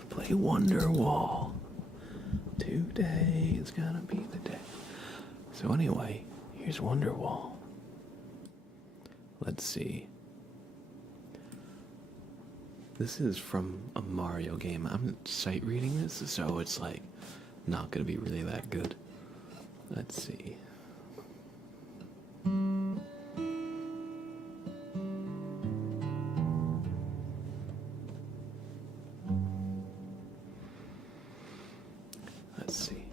Play Wonderwall. Today is gonna be the day. So anyway, here's Wonderwall. Let's see. This is from a Mario game. I'm sight reading this, so it's like not gonna be really that good. Let's see. Let's see.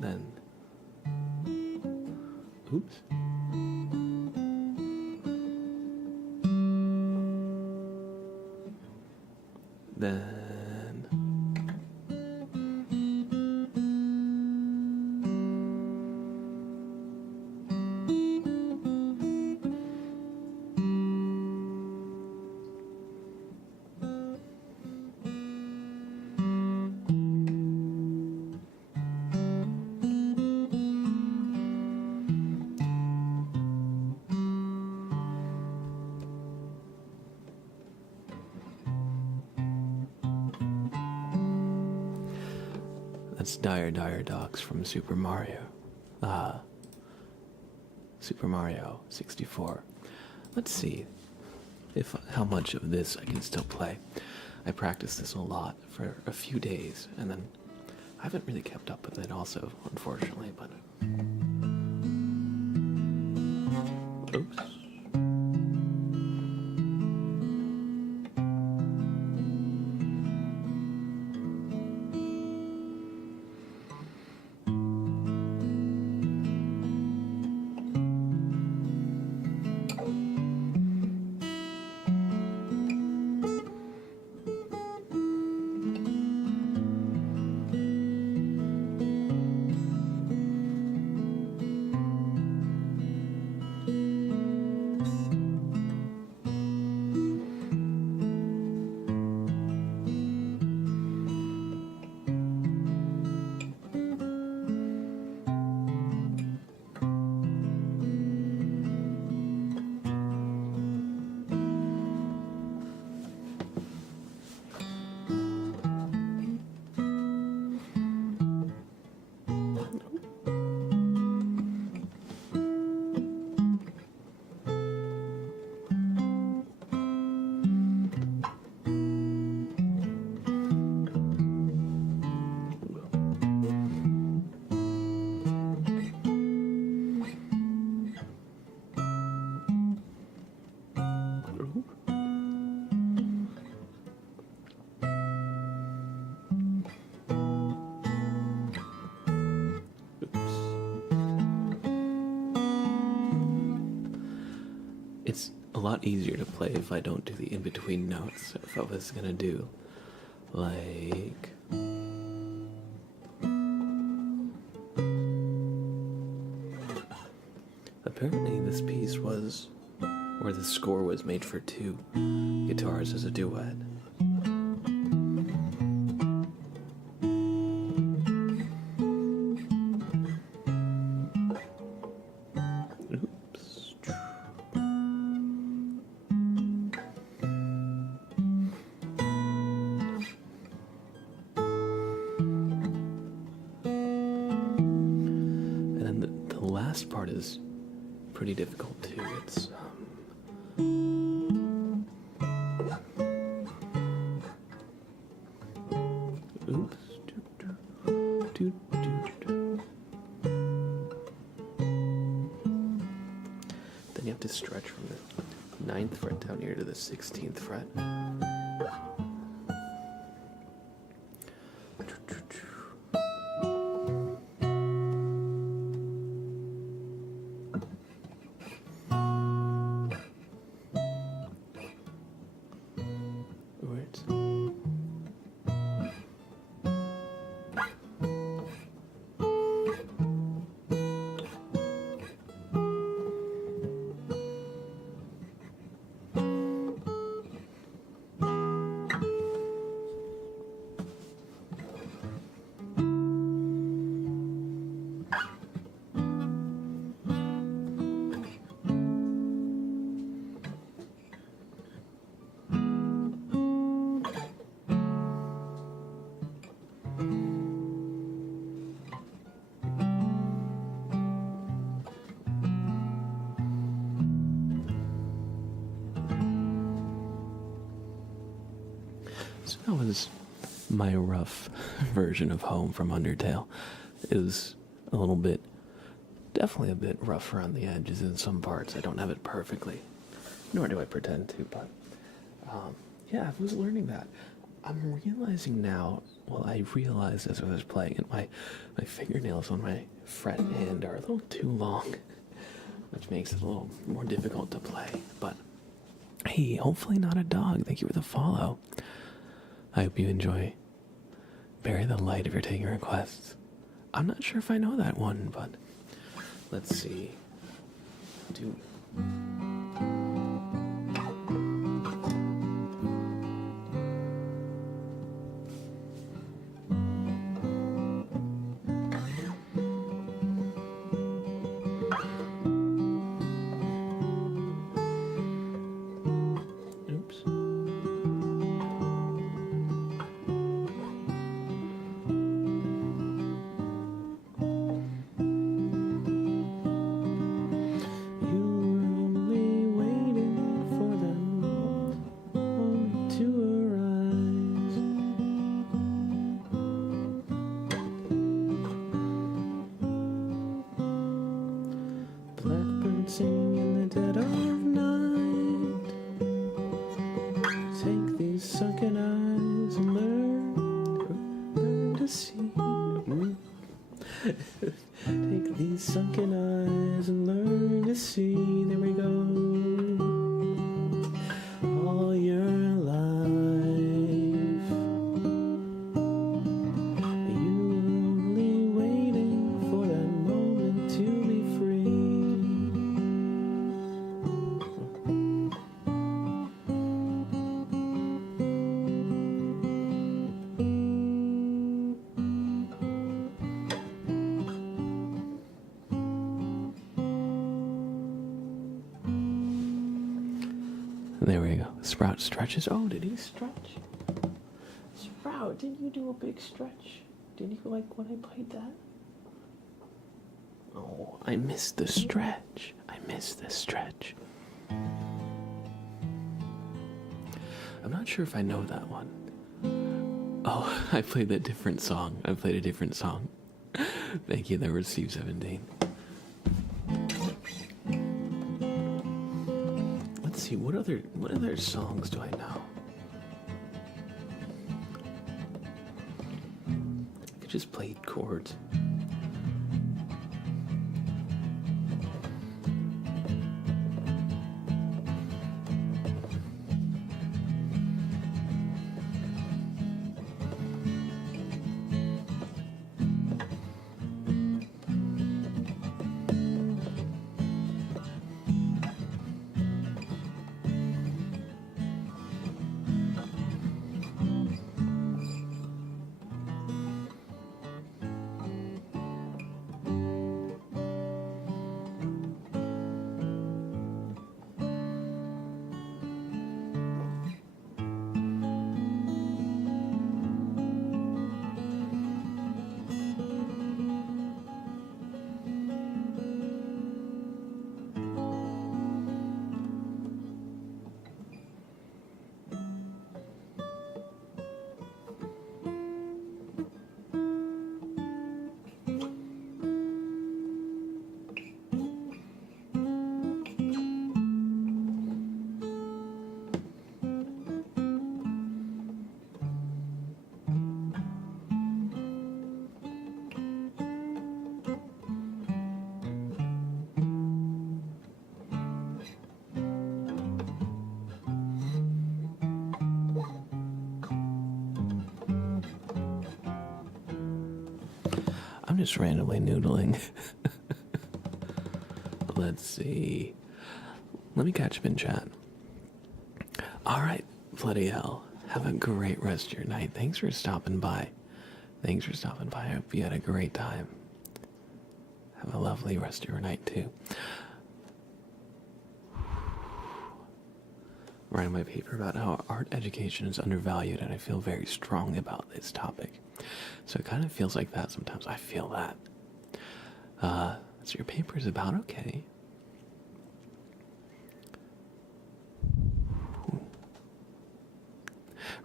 Then, oops. Then, That's Dire Dire Docks from Super Mario. Super Mario 64. Let's see if how much of this I can still play. I practiced this a lot for a few days, and then I haven't really kept up with it also, unfortunately, but... Oops. It's a lot easier to play if I don't do the in-between notes. So if I was gonna do, like... Apparently this piece was, or the score was made for 2 guitars as a duet. Last part is pretty difficult too. It's oops. Then you have to stretch from the 9th fret down here to the 16th fret. So that was my rough version of Home from Undertale. It was a little bit, definitely a bit rough around the edges in some parts. I don't have it perfectly, nor do I pretend to, but yeah, I was learning that. I'm realizing now, well, I realized as I was playing it, my fingernails on my fret hand are a little too long, which makes it a little more difficult to play, but hey, hopefully not a dog. Thank you for the follow. I hope you enjoy Bury the Light if you're taking requests. I'm not sure if I know that one, but let's see. sunken eyes and learn to see. Take these sunken eyes and learn to see. There we go. All your life, you were only waiting for that moment to be free. There we go. Sprout stretches. Oh, did he stretch? Sprout, didn't you do a big stretch? Didn't you like when I played that? Oh, I missed the stretch. I missed the stretch. I'm not sure if I know that one. Oh, I played a different song. Thank you, that was Steve 17. Let's see, what other songs do I know? I could just play chords. I'm just randomly noodling. Let's see. Let me catch up in chat. Alright, bloody hell. Have a great rest of your night. Thanks for stopping by. I hope you had a great time. Have a lovely rest of your night, too. Writing my paper about how art education is undervalued, and I feel very strongly about this topic. So it kind of feels like that sometimes. I feel that. So your paper's about, okay.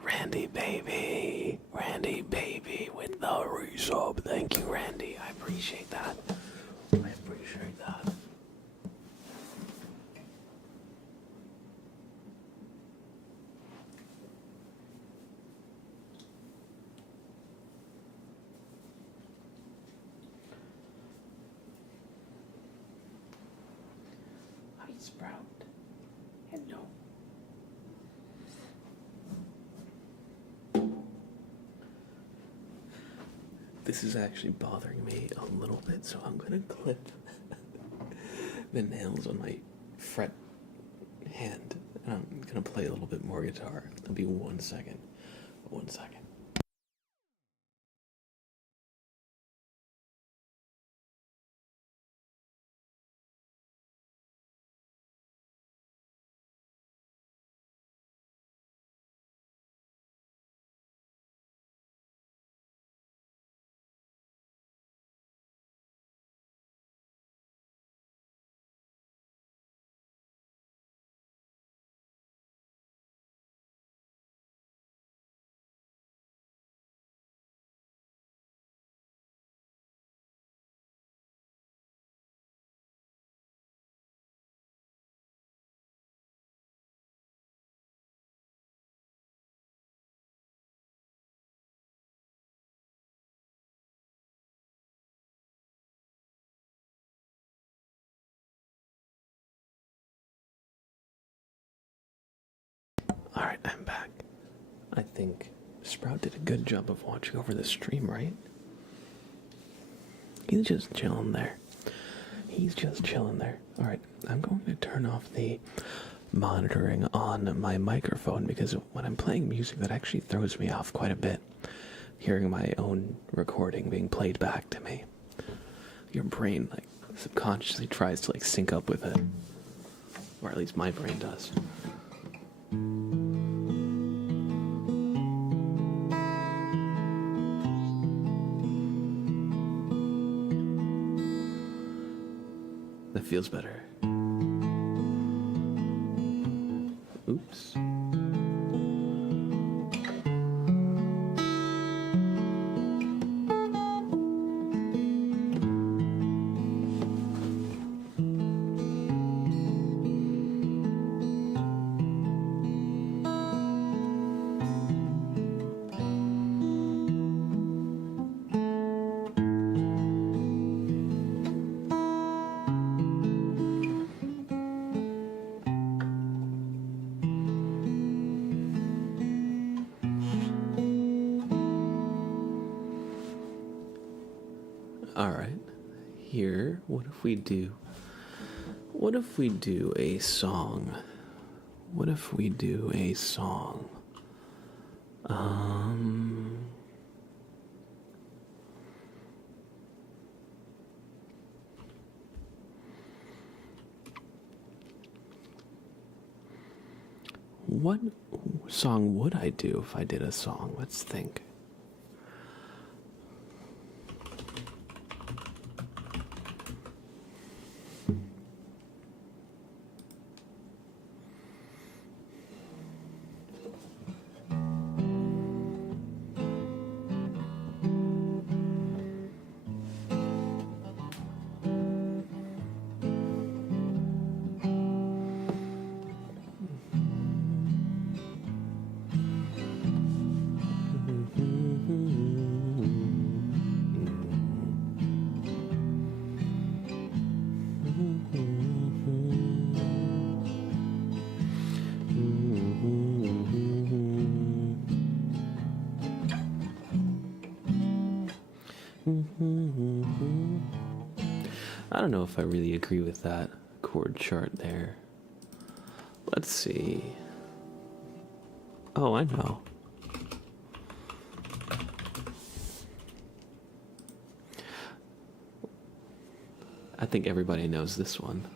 Randy baby with the resub. Thank you, Randy. I appreciate that. Hi, Sprout. Hello. This is actually bothering me a little bit, so I'm gonna clip the nails on my fret hand, and I'm gonna play a little bit more guitar. It'll be 1 second. 1 second. I think Sprout did a good job of watching over the stream, right? He's just chilling there. He's just chilling there. Alright, I'm going to turn off the monitoring on my microphone because when I'm playing music, that actually throws me off quite a bit. Hearing my own recording being played back to me. Your brain, like, subconsciously tries to, like, sync up with it. Or at least my brain does. That feels better. Oops. Alright, here, what if we do a song? What if we do a song? What song would I do if I did a song? Let's think. I don't know if I really agree with that chord chart there. Let's see. Oh, I know. I think everybody knows this one.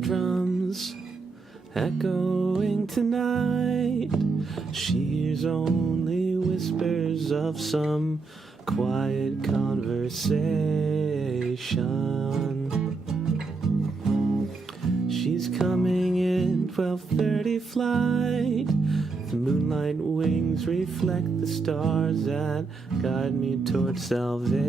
Drums echoing tonight. She hears only whispers of some quiet conversation. She's coming in 12:30 flight. The moonlight wings reflect the stars that guide me towards salvation.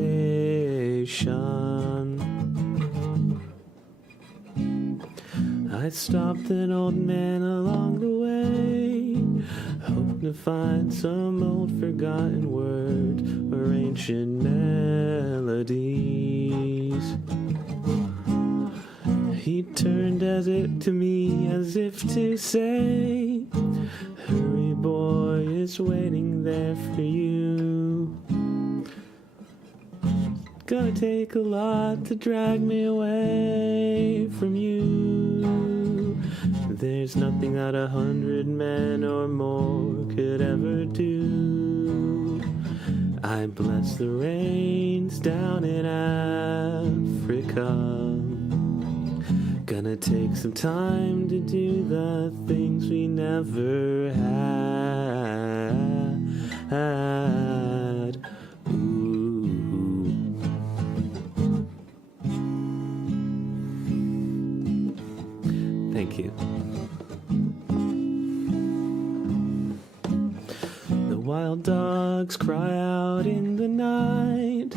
I stopped an old man along the way, hoping to find some old forgotten words or ancient melodies. He turned to me as if to say, hurry boy, it's waiting there for you. Gonna take a lot to drag me away from you. There's nothing that 100 men or more could ever do. I bless the rains down in Africa. Gonna take some time to do the things we never had. Ooh. Thank you. The wild dogs cry out in the night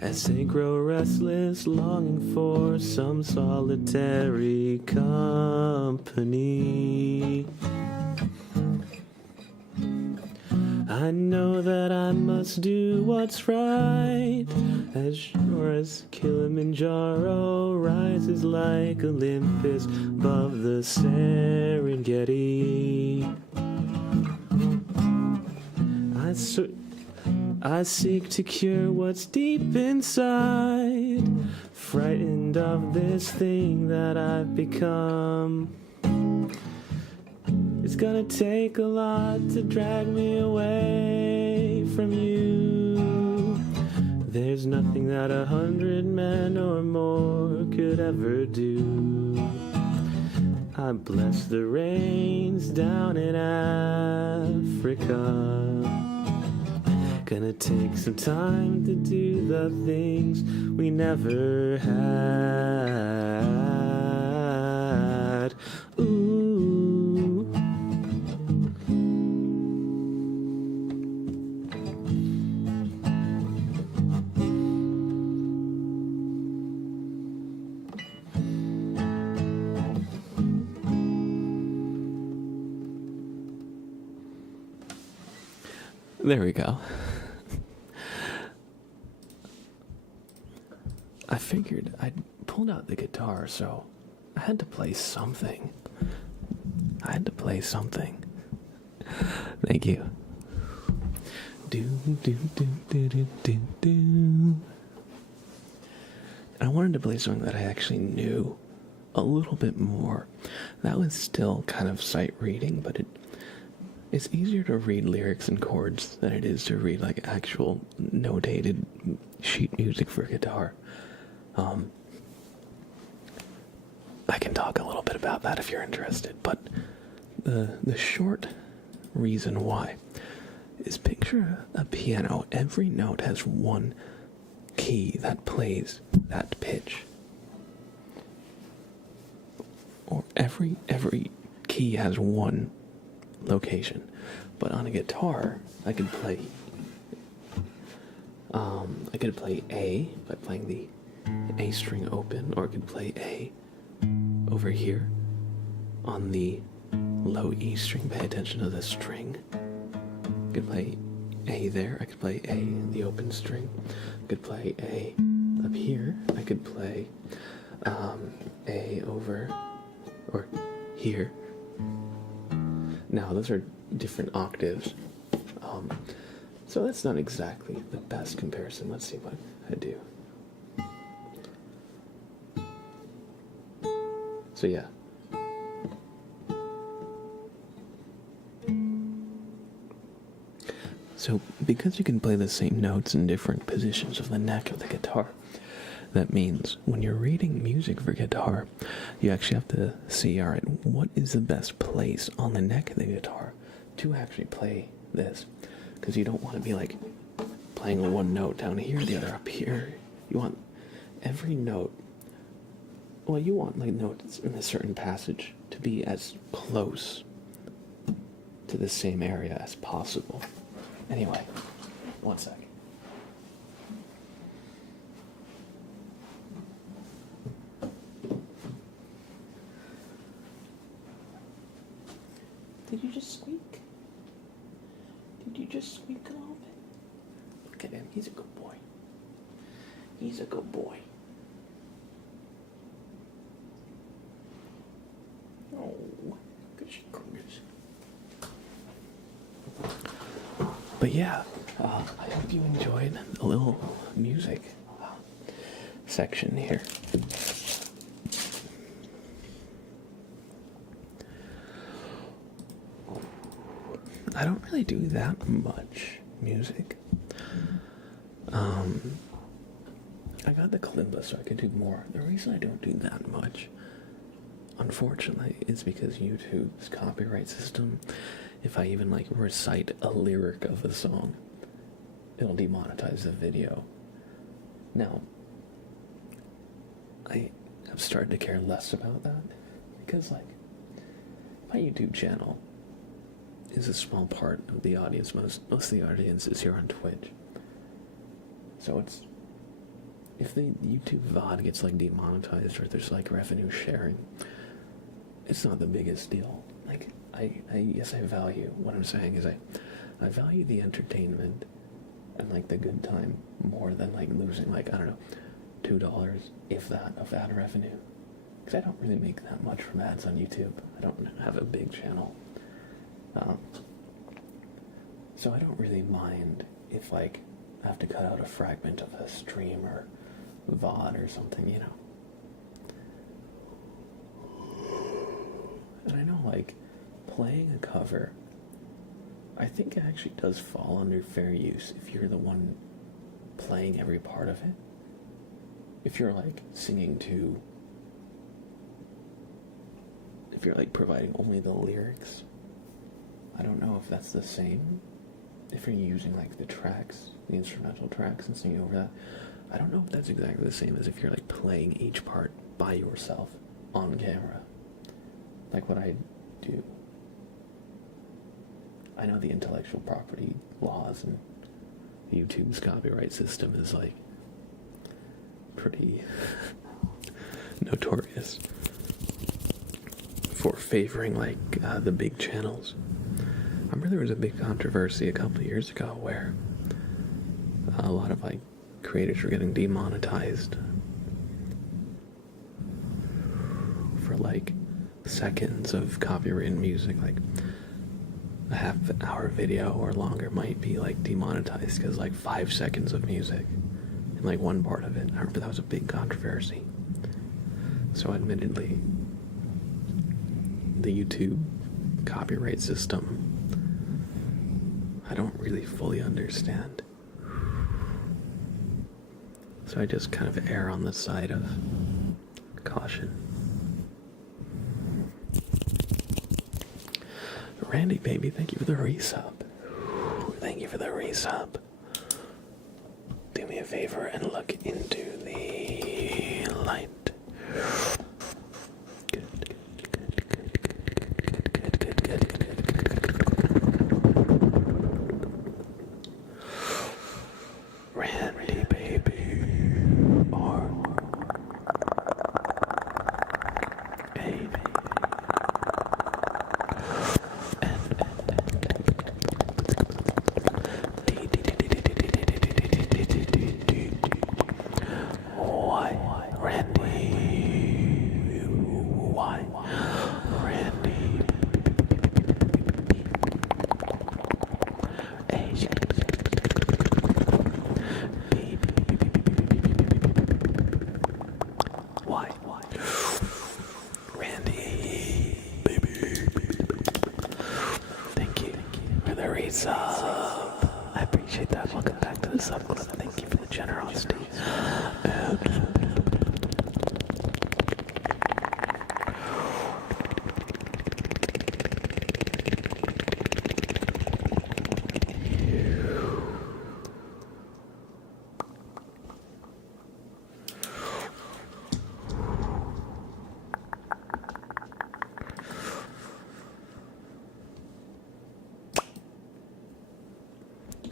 as they grow restless, longing for some solitary company. I know that I must do what's right, as sure as Kilimanjaro rises like Olympus above the Serengeti. I seek to cure what's deep inside, frightened of this thing that I've become. It's gonna take a lot to drag me away from you. There's nothing that 100 men or more could ever do. I bless the rains down in Africa. Gonna take some time to do the things we never had. Ooh. There we go. I figured I'd pulled out the guitar, so I had to play something. Thank you. Do do do do do do do. I wanted to play something that I actually knew a little bit more. That was still kind of sight reading, but it's easier to read lyrics and chords than it is to read like actual notated sheet music for guitar. I can talk a little bit about that if you're interested, but the short reason why is picture a piano. Every note has one key that plays that pitch. Or every key has one location. But on a guitar, I could play A by playing the A string open, or I could play A over here on the low E string. Pay attention to the string. I could play A there. I could play A in the open string. I could play A up here. I could play A over or here. Now those are different octaves. So that's not exactly the best comparison. Let's see what I do. So yeah. So because you can play the same notes in different positions of the neck of the guitar, that means when you're reading music for guitar, you actually have to see, all right, what is the best place on the neck of the guitar to actually play this? Because you don't want to be like playing one note down here, the other up here. You want every note, well, you want like notes in a certain passage to be as close to the same area as possible. Anyway, one sec. Did you just squeak? Did you just squeak a little bit? Look at him, he's a good boy. He's a good boy. Oh, gosh, goodness. But yeah, I hope you enjoyed a little music section here. I don't really do that much music. I got the kalimba so I could do more. The reason I don't do that much, unfortunately, is because YouTube's copyright system, if I even like recite a lyric of a song, it'll demonetize the video. Now, I have started to care less about that, because like, my YouTube channel is a small part of the audience. Most of the audience is here on Twitch. So it's if the YouTube VOD gets like demonetized or there's like revenue sharing, it's not the biggest deal. Like, yes, I value, what I'm saying is I value the entertainment and like the good time more than like losing like, I don't know, $2, if that, of ad revenue. Because I don't really make that much from ads on YouTube. I don't have a big channel. So I don't really mind if like I have to cut out a fragment of a stream or VOD or something, you know. And I know like playing a cover, I think it actually does fall under fair use if you're the one playing every part of it. If you're like singing to, if you're like providing only the lyrics, I don't know if that's the same. If you're using like the tracks, the instrumental tracks and singing over that, I don't know if that's exactly the same as if you're like playing each part by yourself on camera. Like what I do. I know the intellectual property laws and YouTube's copyright system is like pretty notorious for favoring like the big channels. I remember there was a big controversy a couple of years ago where a lot of like creators were getting demonetized for like seconds of copyrighted music, like a half-hour video or longer might be like demonetized because like 5 seconds of music in like one part of it. I remember that was a big controversy. So admittedly, the YouTube copyright system, I don't really fully understand. So I just kind of err on the side of caution. Randy, baby, thank you for the resub. Thank you for the resub. Do me a favor and look into the light. Good. Randy, baby, or baby. Why, Randy? Why, Randy? Why, Randy? Baby. Thank you for the resub. I appreciate that. Welcome back to the sub club. Thank you for the generosity.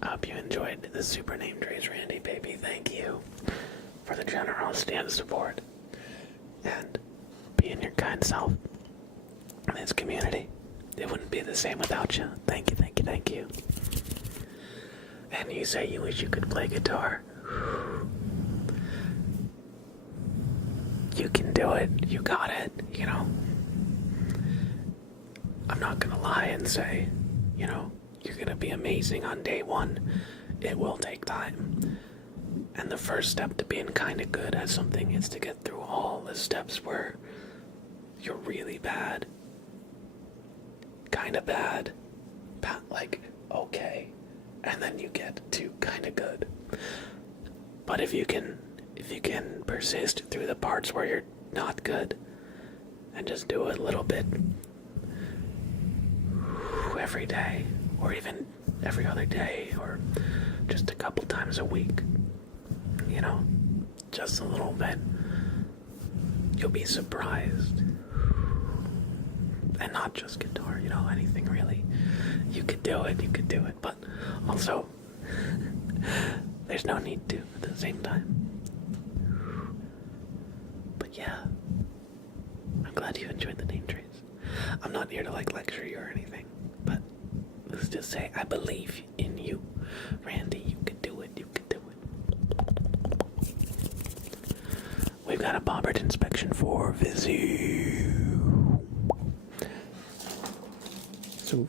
I hope you enjoyed the super name Dre's Randy, baby. Thank you for the generosity and support. And being your kind self in this community. It wouldn't be the same without you. Thank you, thank you, thank you. And you say you wish you could play guitar. You can do it. You got it, you know. I'm not gonna lie and say, you know, you're gonna be amazing on day one. It will take time. And the first step to being kinda good at something is to get through all the steps where you're really bad, kinda bad, like okay, and then you get to kinda good. But if you can persist through the parts where you're not good and just do it a little bit every day, or even every other day, or just a couple times a week, you know, just a little bit, you'll be surprised. And not just guitar, you know, anything really. You could do it, but also there's no need to at the same time. glad you enjoyed the name trace. I'm not here to lecture you or anything, but let's just say I believe in you. Randy, you can do it, you can do it. We've got a bobbert inspection for Vizzy. So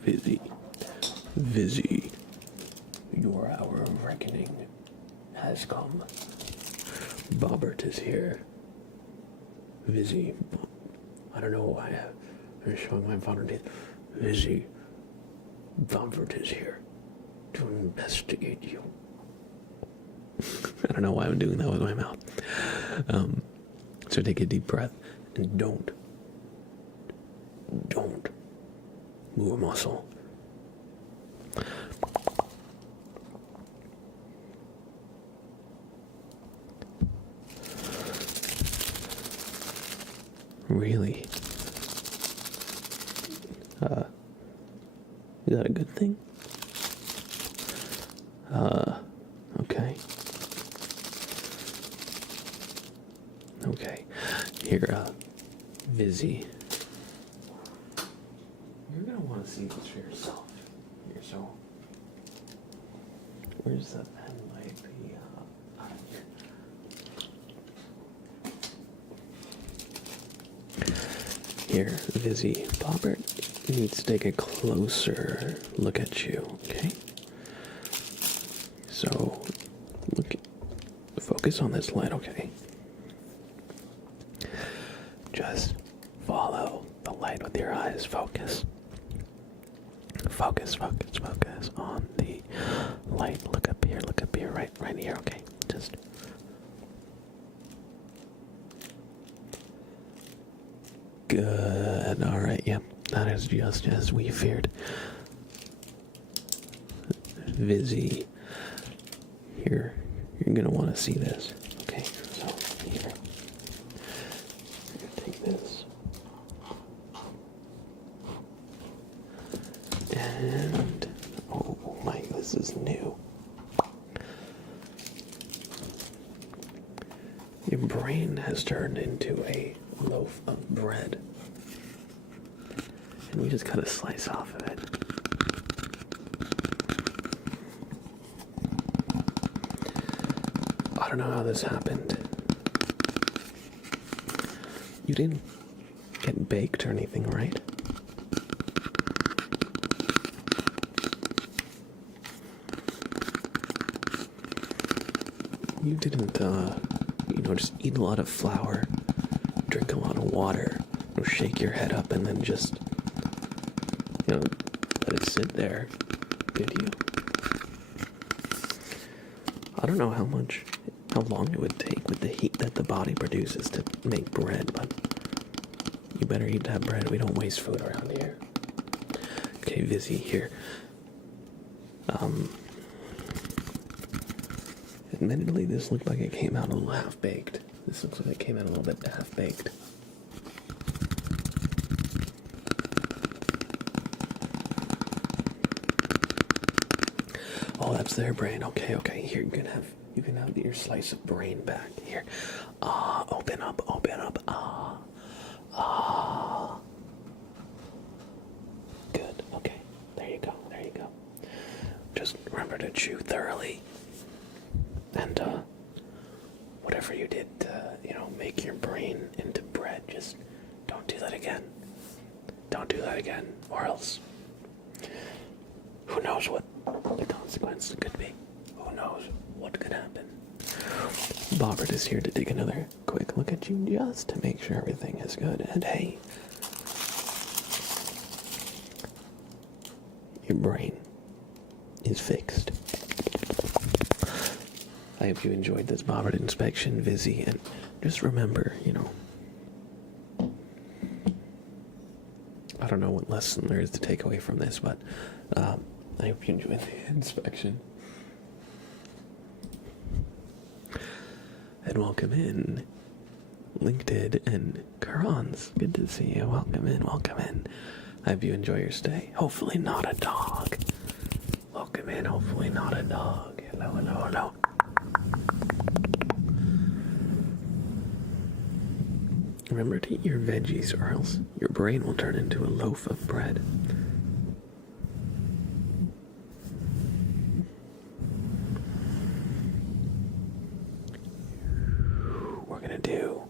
Vizzy, your hour of reckoning has come. Bobbert is here. Vizzy, I don't know why I'm showing my bottom teeth. Vizzy, Bobbert is here to investigate you. I don't know why I'm doing that with my mouth. So take a deep breath and don't move a muscle. Really? Is that a good thing? Okay. Okay. Here, Vizzy. You're gonna want to see this for yourself. Here, so. Where's the pen light? Here, Vizzy. Bobbert needs to take a closer look at you, okay? So, focus on this light, okay? Just follow the light with your eyes. Focus. Focus on the light. Look up here, right here, okay? Just... Good. Alright, yep. That is just as we feared. Vizzy. Here. You're gonna want to see this. Okay, so here. Take this. And oh my, this is new. Your brain has turned into a loaf of bread. And we just cut a slice off of it. I don't know how this happened. You didn't get baked or anything, right? You didn't, just eat a lot of flour, drink a lot of water, shake your head up, and then just, let it sit there, did you? I don't know how long it would take with the heat that the body produces to make bread, but you better eat that bread. We don't waste food around here. Okay, Vizzy, here. Admittedly, this looked like it came out a little half-baked. This looks like it came out a little bit half-baked. Oh, that's their brain. Okay. Here, you can have your slice of brain back. Here. Open up. Good. Okay. There you go. Just remember to chew thoroughly. And, whatever you did to, make your brain into bread, just don't do that again. Or else, who knows what the consequence could be. Who knows what could happen. Bobbert is here to take another quick look at you just to make sure everything is good. And hey, your brain is fixed. I hope you enjoyed this Bobbert inspection, Vizzy, and just remember, I don't know what lesson there is to take away from this, but I hope you enjoyed the inspection. And welcome in, Linked and Karans. Good to see you. Welcome in. I hope you enjoy your stay. Hopefully not a dog. Welcome in, hopefully not a dog. Hello. Remember to eat your veggies or else your brain will turn into a loaf of bread. We're gonna do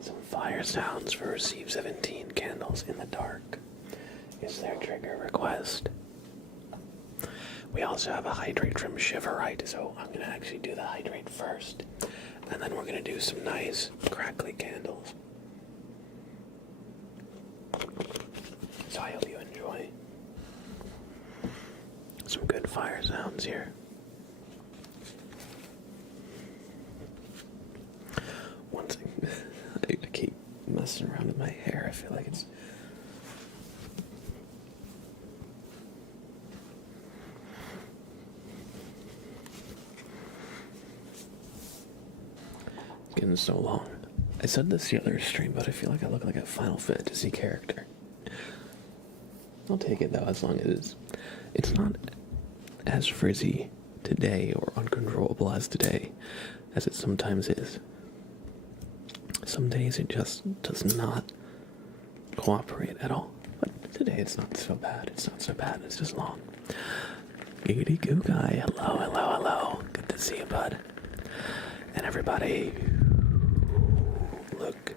some fire sounds for Receive 17 candles in the dark. Is their trigger request. We also have a hydrate from Shiverite, so I'm gonna actually do the hydrate first. And then we're gonna do some nice crackly candles. So I hope you enjoy some good fire sounds here. One thing, I keep messing around with my hair. I feel like it's getting so long. I said this the other stream, but I feel like I look like a Final Fantasy character. I'll take it though, as long as it's not as frizzy today or uncontrollable as today as it sometimes is. Some days it just does not cooperate at all. But today it's not so bad. It's not so bad. It's just long. Giggity goo guy. Hello, hello, hello. Good to see you, bud. And everybody, look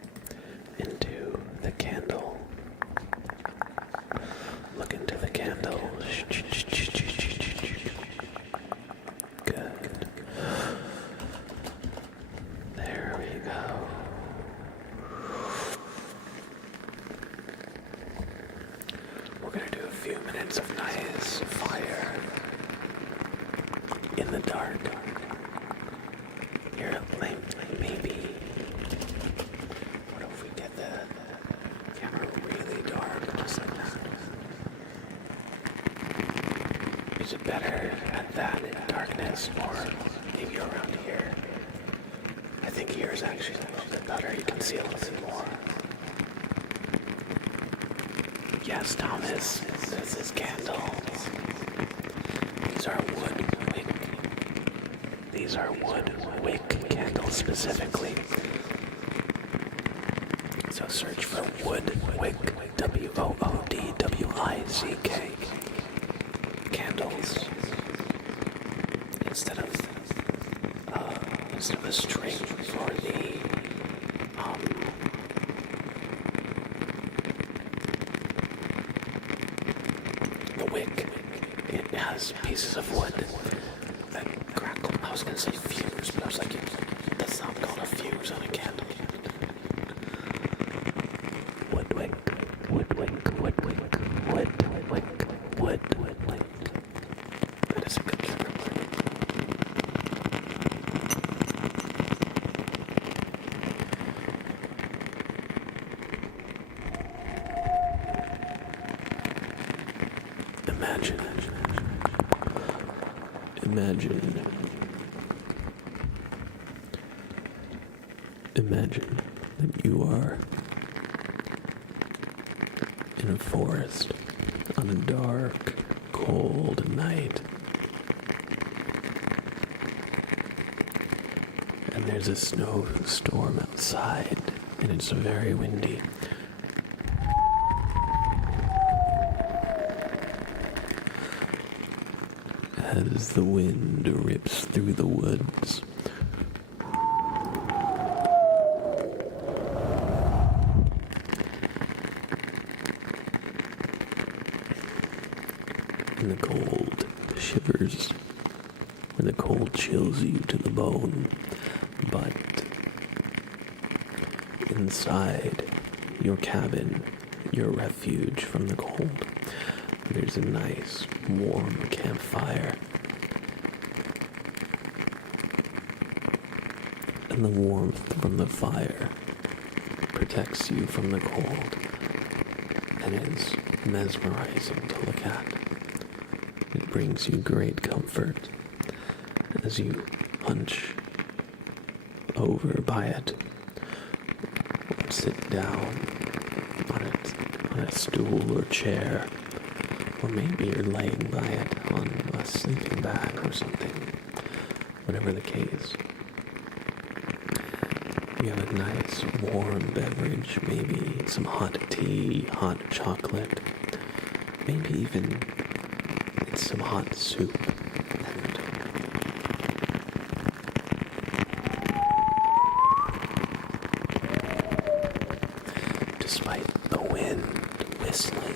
into the candle. Look into the candle. Good. There we go. We're gonna do a few minutes of nice fire in the dark. Here, maybe. What if we get the camera really dark, just like that? Is it better at that darkness, or maybe around here? I think here is actually a little bit better. You can see a little bit more. Yes, Thomas, this is candles. These are wood wick. These are wood wick candles specifically. So search for wood wick, WOODWICK candles instead of a string for the wick. It has pieces of wood that crackle. I was gonna say fuse, but I was like, that's not called a fuse on a candle. Wood wick, wood wick, wood wick, wood wick, wood wick. That is a good trigger word. Imagine that you are in a forest on a dark, cold night, and there's a snowstorm outside, and it's very windy. As the wind rips through the woods, and the cold shivers, when the cold chills you to the bone, but inside your cabin, your refuge from the cold, there's a nice warm campfire, and the warmth from the fire protects you from the cold and is mesmerizing to look at. It brings you great comfort as you hunch over by it, or sit down on a stool or chair, or maybe you're laying by it on a sleeping bag or something, whatever the case. you have a nice warm beverage, maybe some hot tea, hot chocolate, maybe even some hot soup. And despite the wind whistling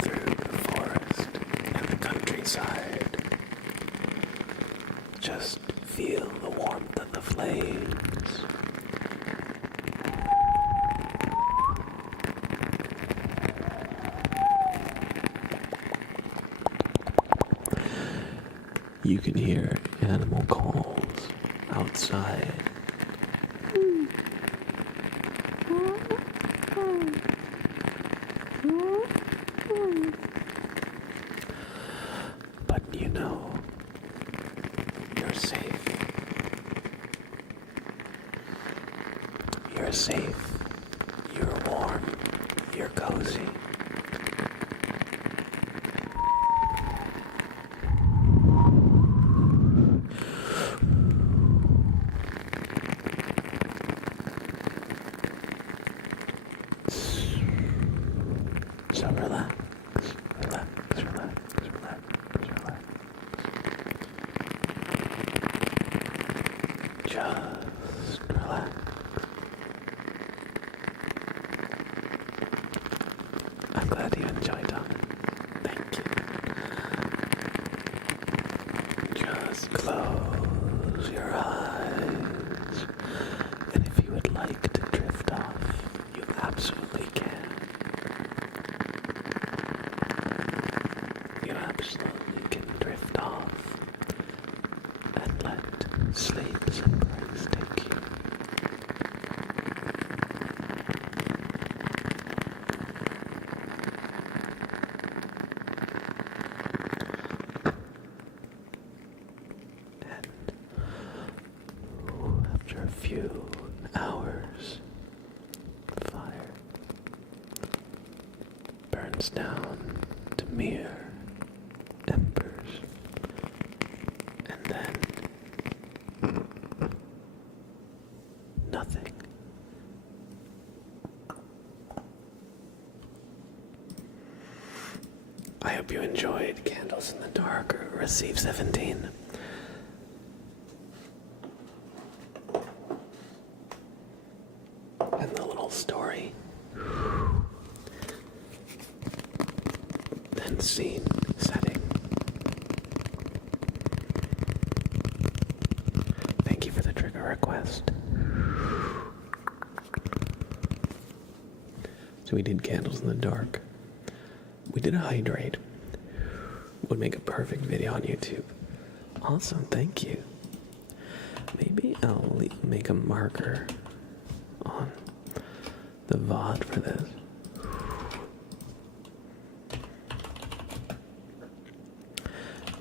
through the forest and the countryside, just feel the warmth of the flames. You can hear animal calls outside. But you know, you're safe. You're safe. You're warm. You're cozy. So relax, relax, relax, relax, relax. Just relax. I'm glad you enjoyed it. Thank you. Just close your eyes. And if you would like to drift off, you absolutely can. You absolutely can drift off and let sleep's embrace take you. And after a few hours, the fire burns down to mere embers, and then nothing. I hope you enjoyed Candles in the Dark or Receive 17. And the little story. Then scene setting. Thank you for the trigger request. So we did Candles in the Dark. We did a hydrate. Would make a perfect video on YouTube. Awesome, thank you. Maybe I'll make a marker on the VOD for this.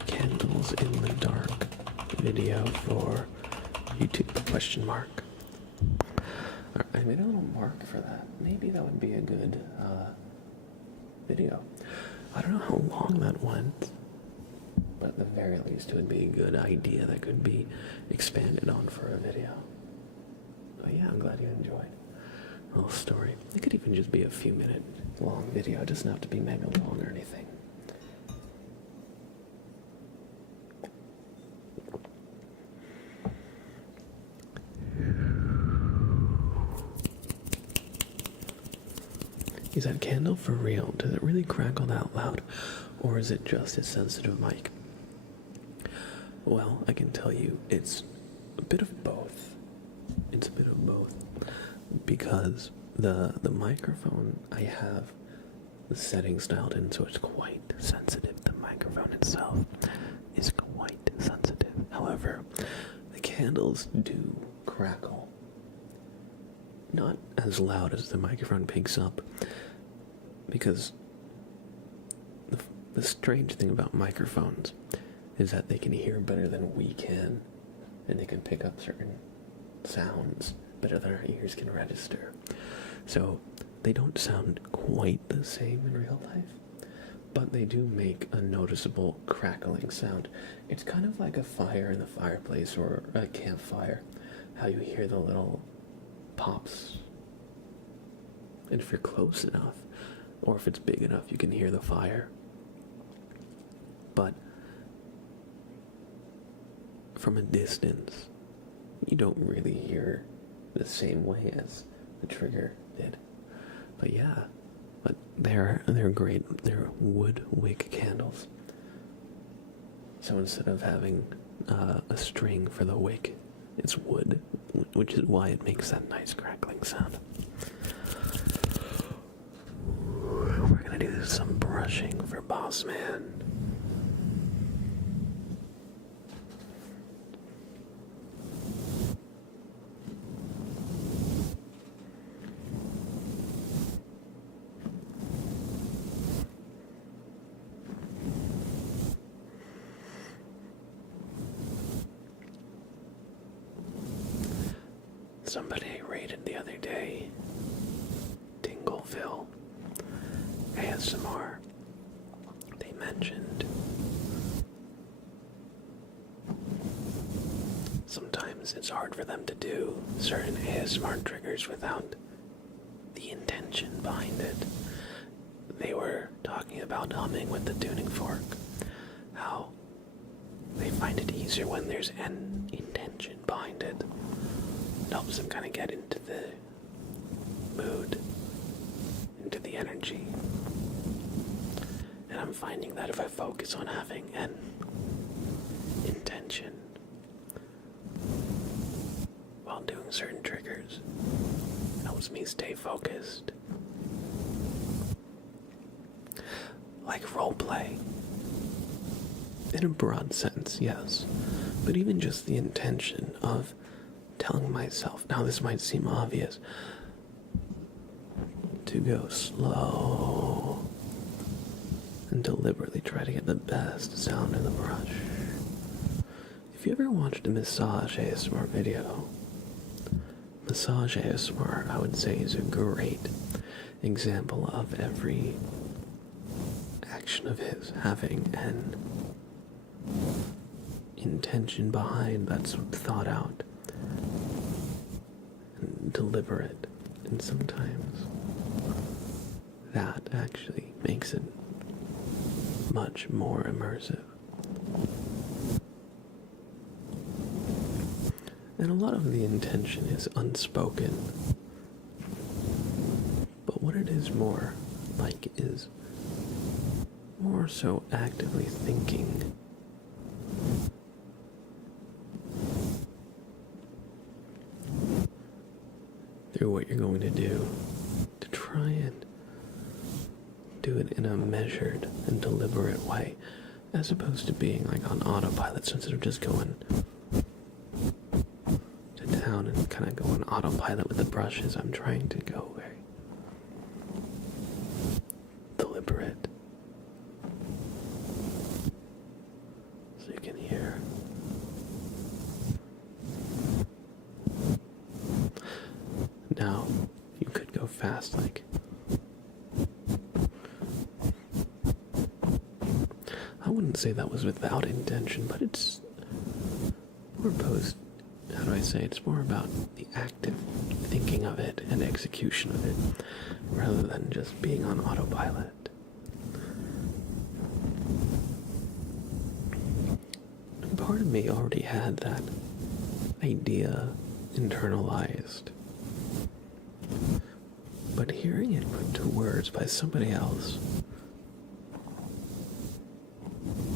Candles in the Dark video for YouTube, question mark. I made a little mark for that. Maybe that would be a good video. I don't know how long that went, but at the very least it would be a good idea that could be expanded on for a video. Oh yeah, I'm glad you enjoyed a little story. It could even just be a few minute long video. It doesn't have to be mega long or anything. Is that candle for real? Does it really crackle that loud? Or is it just a sensitive mic? Well, I can tell you it's a bit of both. It's a bit of both. Because the microphone I have the settings dialed in, so it's quite sensitive. The microphone itself is quite sensitive. However, the candles do crackle. Not as loud as the microphone picks up, because the strange thing about microphones is that they can hear better than we can, and they can pick up certain sounds better than our ears can register. So they don't sound quite the same in real life, but they do make a noticeable crackling sound. It's kind of like a fire in the fireplace or a campfire, how you hear the little pops. And if you're close enough, or if it's big enough, you can hear the fire. But from a distance, you don't really hear the same way as the trigger did. But yeah, but they're great. They're wood wick candles. So instead of having a string for the wick, it's wood, which is why it makes that nice crackling sound. We're gonna do some brushing for Boss Man. Somebody rated the other day, Tingleville ASMR. They mentioned sometimes it's hard for them to do certain ASMR triggers without the intention behind it. They were talking about humming with the tuning fork, how they find it easier when there's an intention behind it. It helps them kind of get into the mood, into the energy. And I'm finding that if I focus on having an intention while doing certain triggers, it helps me stay focused. Like roleplay. In a broad sense, yes. But even just the intention of telling myself, now this might seem obvious, to go slow and deliberately try to get the best sound in the brush. If you ever watched a massage ASMR video, massage ASMR, I would say, is a great example of every action of his having an intention behind that's thought out and deliberate, and sometimes that actually makes it much more immersive. And a lot of the intention is unspoken, but what it is more like is more so actively thinking through what you're going to do to try and do it in a measured and deliberate way, as opposed to being like on autopilot. So instead of just going to town and kind of go on autopilot with the brushes, I'm trying to go very deliberate, so you can hear. Now, you could go fast, like I wouldn't say that was without intention, but it's more how do I say, it's more about the active thinking of it and execution of it, rather than just being on autopilot. And part of me already had that idea internalized, but hearing it put to words by somebody else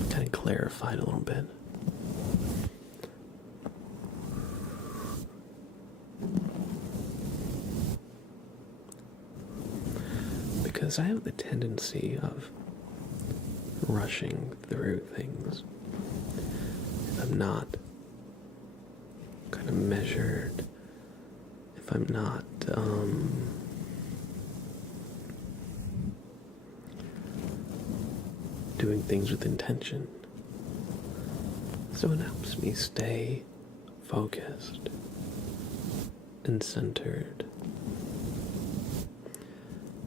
kind of clarified a little bit. Because I have the tendency of rushing through things. If I'm not kind of measured, if I'm not doing things with intention. So it helps me stay focused and centered.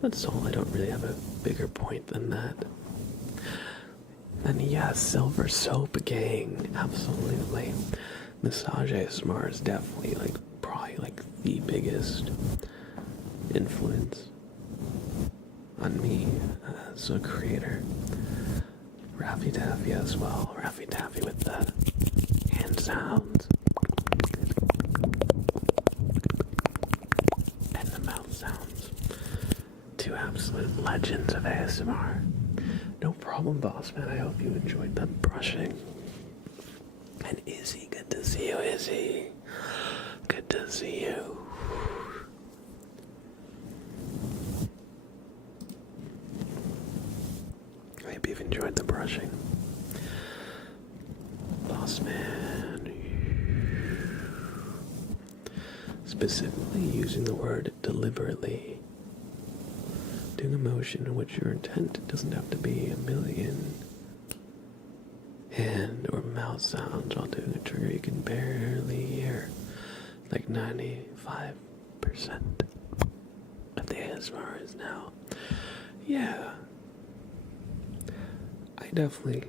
That's all. I don't really have a bigger point than that. And yes, Silver Soap Gang, absolutely. Massage ASMR is definitely like probably like the biggest influence on me as a creator. Raffy Taffy as well. Raffy Taffy with the hand sounds and the mouth sounds. Two absolute legends of ASMR. No problem, boss man. I hope you enjoyed the brushing. And Izzy, good to see you, Izzy. Good to see you. I hope you've enjoyed the brushing. Boss man. Specifically using the word deliberately. Doing a motion in which your intent doesn't have to be a million hand or mouth sounds while doing a trigger you can barely hear. Like 95% of the ASMR is now. Yeah. I definitely,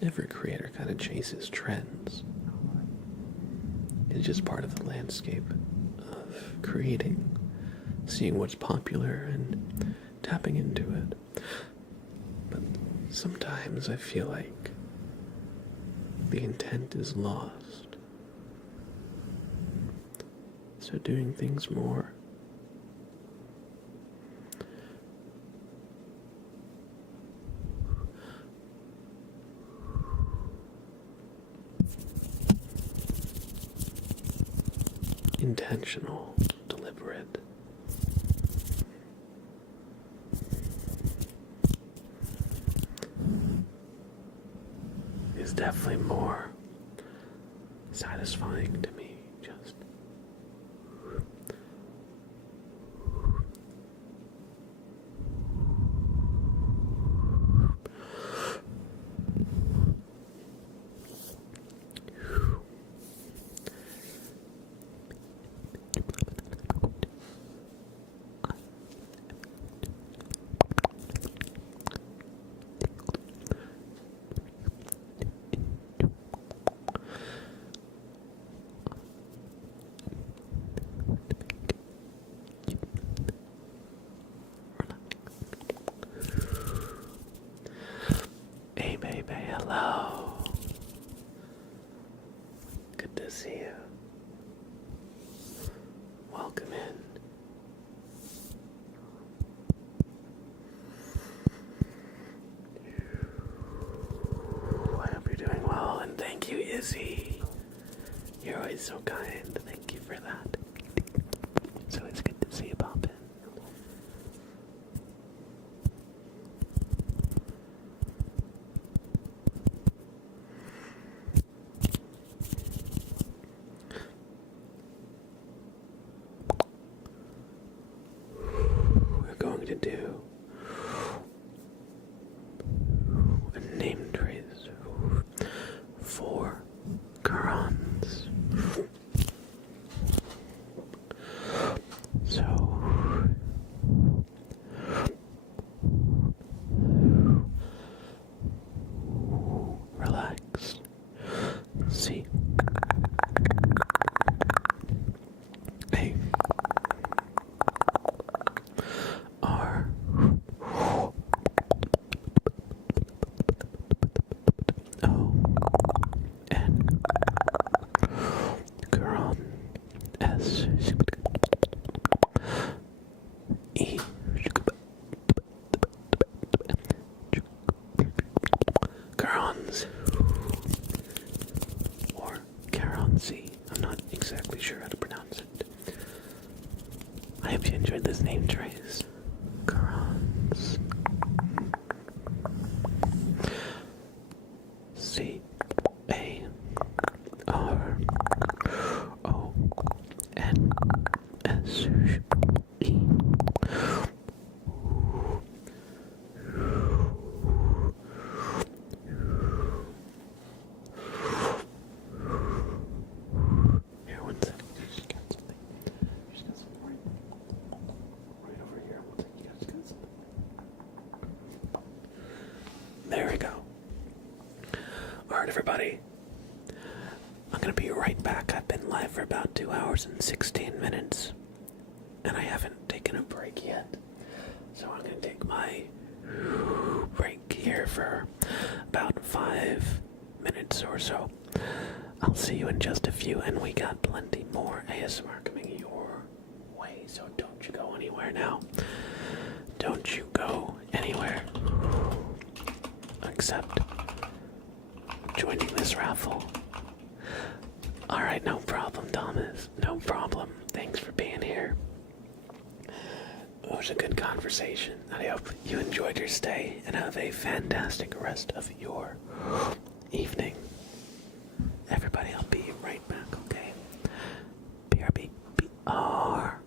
every creator kind of chases trends. It's just part of the landscape of creating. Seeing what's popular and tapping into it. But sometimes I feel like the intent is lost. So doing things more intentional, deliberate. Is definitely more satisfying to me. Just hey baby, hello. Good to see you. Welcome in. I hope you're doing well, and thank you, Izzy. You're always so kind. Thank you for that. So it's good to see you pop in. We're going to do a name trace for Qurans. So relax. See. A R O N Quran S E Qurans or Karanzi. I'm not exactly sure how to pronounce it. I hope you enjoyed this name trace. Qurans. C A R O N S E. Here, one second. Just got something. Just got something right over here. Alright, everybody. I'm gonna be right back. I've been live for about 2 hours and 16 minutes, and I haven't taken a break yet. So I'm gonna take my break here for about 5 minutes or so. I'll see you in just a few, and we got plenty more ASMR coming your way, so don't you go anywhere now. Don't you go anywhere. Except joining this raffle. Alright, no problem, Thomas. No problem. Thanks for being here. It was a good conversation. I hope you enjoyed your stay and have a fantastic rest of your evening. Everybody, I'll be right back, okay? BRB. BRB.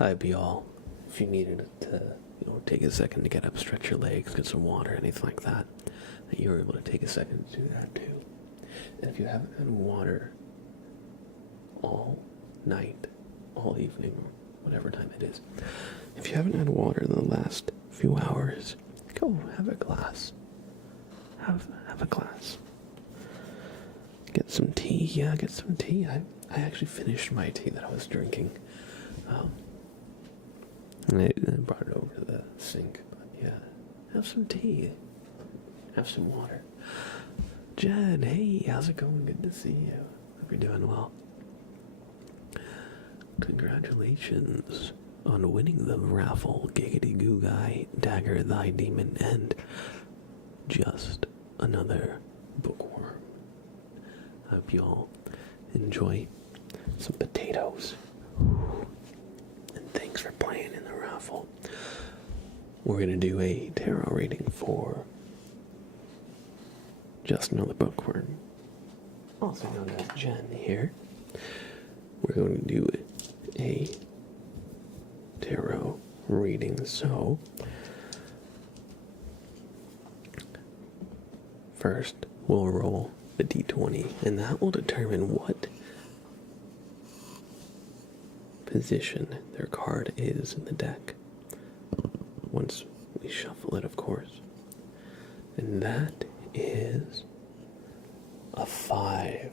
Hi, be all. If you needed to, take a second to get up, stretch your legs, get some water, anything like that, that you were able to take a second to do that too. And if you haven't had water all night, all evening, whatever time it is, if you haven't had water in the last few hours, go have a glass. Have a glass. Get some tea. Yeah, get some tea. I actually finished my tea that I was drinking. And I brought it over to the sink. But yeah, have some tea. Have some water. Jen, hey, how's it going? Good to see you. Hope you're doing well. Congratulations on winning the raffle, Giggity Goo Guy, Dagger Thy Demon, and just another bookworm. I hope you all enjoy some potatoes. And thanks for playing in the raffle. We're going to do a tarot reading for just another bookworm, also known as Jen here. We're going to do a tarot reading, so first we'll roll the d20, and that will determine what position their card is in the deck once we shuffle it, of course. And that is a 5.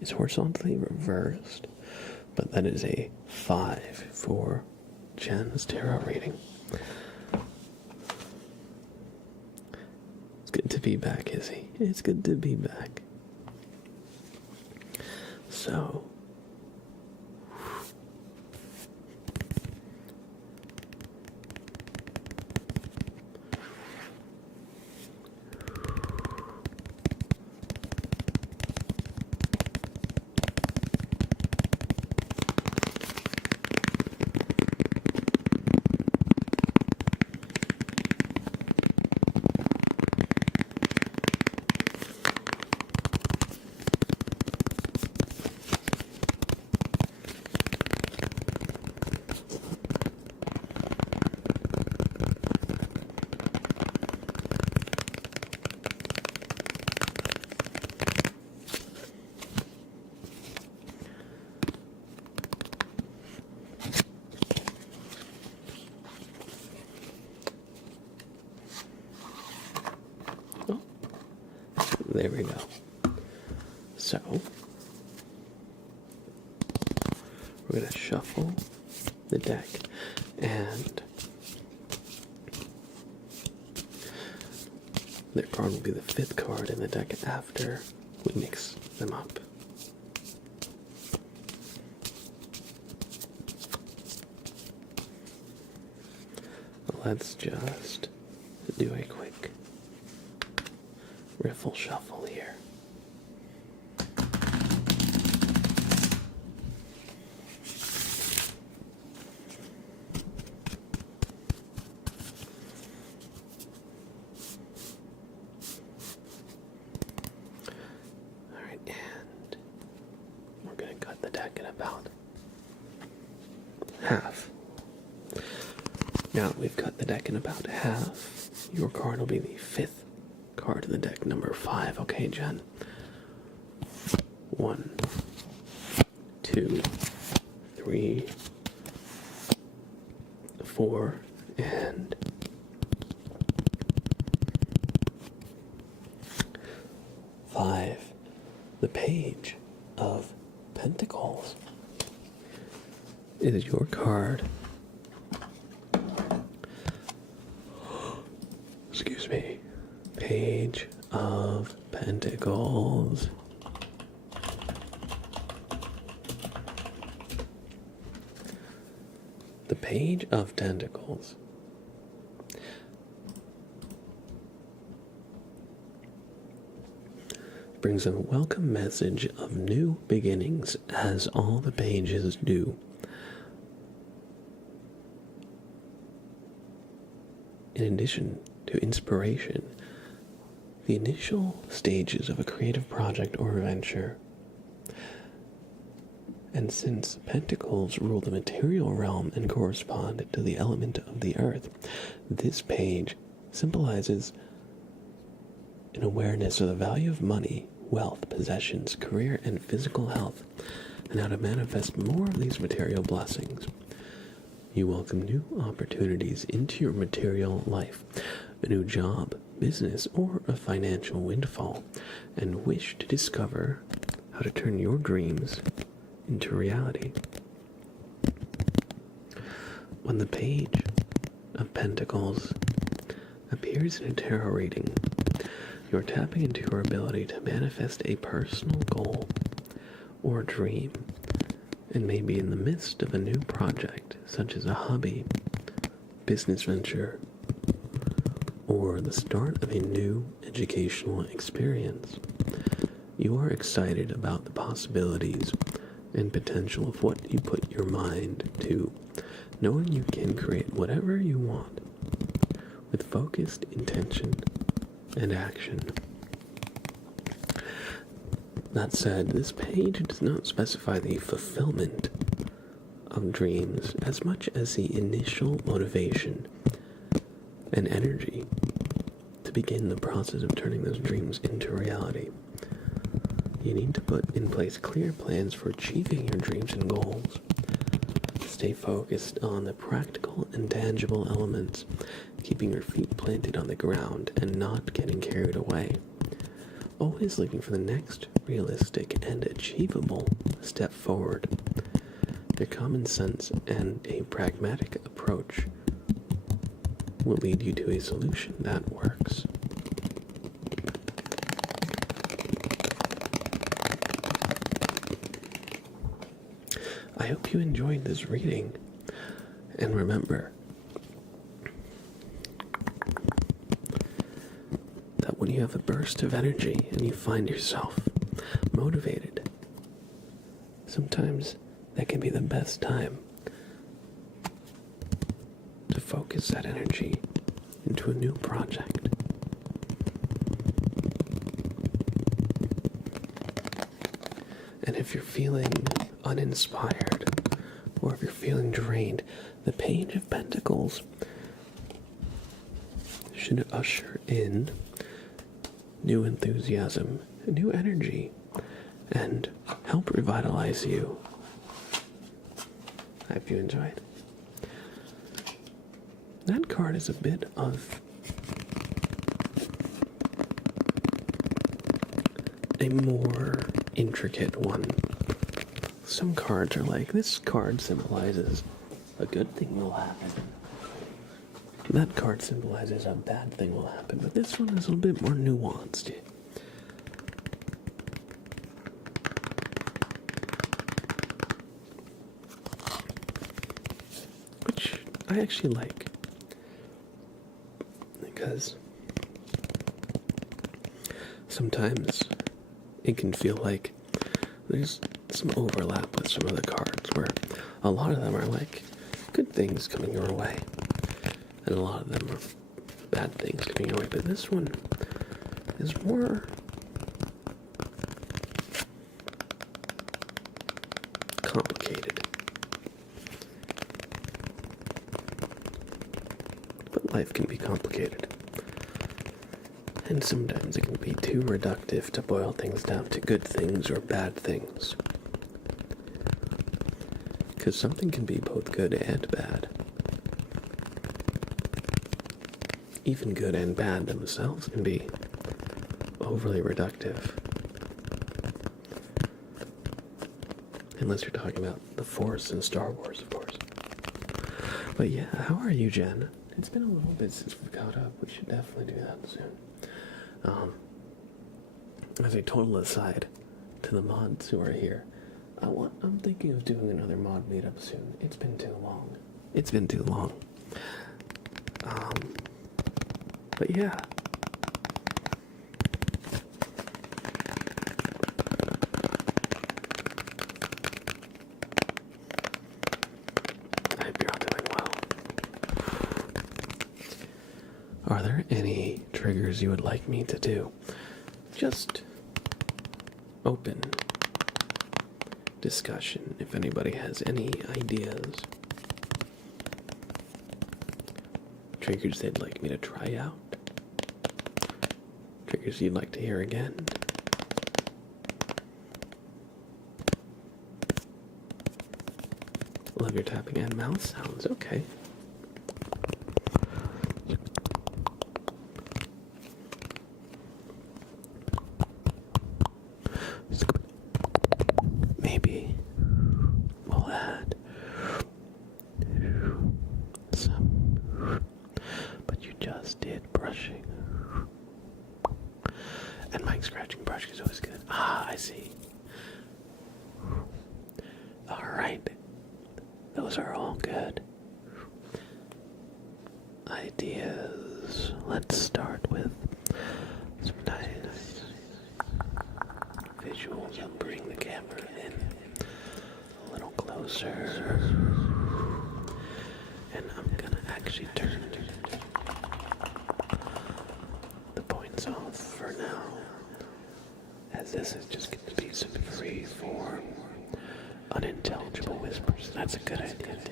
It's horizontally reversed, but that is a 5 for Jen's tarot reading. It's good to be back, Izzy. It's good to be back. So, there we go. So, we're going to shuffle the deck, and their card will be the 5th card in the deck after we mix them up. Let's just do a quick riffle shuffle here. Alright, and we're going to cut the deck in about half. Now that we've cut the deck in about half, your card will be the 5th card in the deck, number 5. Okay, Jen. 1, 2, 3, 4, and 5. The Page of Pentacles is your card. Excuse me. Page of Pentacles. The Page of Pentacles brings a welcome message of new beginnings, as all the pages do. In addition to inspiration, the initial stages of a creative project or venture, And since pentacles rule the material realm and correspond to the element of the earth, this page symbolizes an awareness of the value of money, wealth, possessions, career, and physical health, and how to manifest more of these material blessings. You welcome new opportunities into your material life, a new job, business, or a financial windfall, and wish to discover how to turn your dreams into reality. When the Page of Pentacles appears in a tarot reading, you're tapping into your ability to manifest a personal goal or dream, and maybe in the midst of a new project, such as a hobby, business venture, or the start of a new educational experience. You are excited about the possibilities and potential of what you put your mind to, knowing you can create whatever you want with focused intention and action. That said, this page does not specify the fulfillment of dreams as much as the initial motivation and energy to begin the process of turning those dreams into reality. You need to put in place clear plans for achieving your dreams and goals. Stay focused on the practical and tangible elements, keeping your feet planted on the ground and not getting carried away. Always looking for the next realistic and achievable step forward. Their common sense and a pragmatic approach will lead you to a solution that works. I hope you enjoyed this reading, and remember that when you have a burst of energy and you find yourself motivated, sometimes that can be the best time to focus that energy into a new project. And if you're feeling uninspired, or if you're feeling drained, the Page of Pentacles should usher in new enthusiasm, new energy, and help revitalize you. I hope you enjoyed. That card is a bit of a more intricate one. Some cards are like, this card symbolizes a good thing will happen. That card symbolizes a bad thing will happen, but this one is a little bit more nuanced. Which I actually like, because sometimes it can feel like there's some overlap with some other cards where a lot of them are like good things coming your way and a lot of them are bad things coming your way, but this one is more complicated. But life can be complicated, and sometimes it can be too reductive to boil things down to good things or bad things. Because something can be both good and bad. Even good and bad themselves can be overly reductive. Unless you're talking about the Force in Star Wars, of course. But yeah, how are you, Jen? It's been a little bit since we've caught up. We should definitely do that soon. As a total aside to the mods who are here, I'm thinking of doing another mod meetup soon. It's been too long. But yeah. I hope you're all doing well. Are there any triggers you would like me to do? Just open discussion if anybody has any ideas, triggers they'd like me to try out, triggers you'd like to hear again. Love your tapping and mouth sounds, okay. Maybe we'll add some, but you just did brushing. And mic scratching brushing is always good. Ah, I see. Alright. Those are all good ideas. Let's start with some nice visuals and bring the camera in a little closer. And I'm gonna actually turn the points off for now, as this is just going to be some free form, unintelligible whispers. That's a good idea too.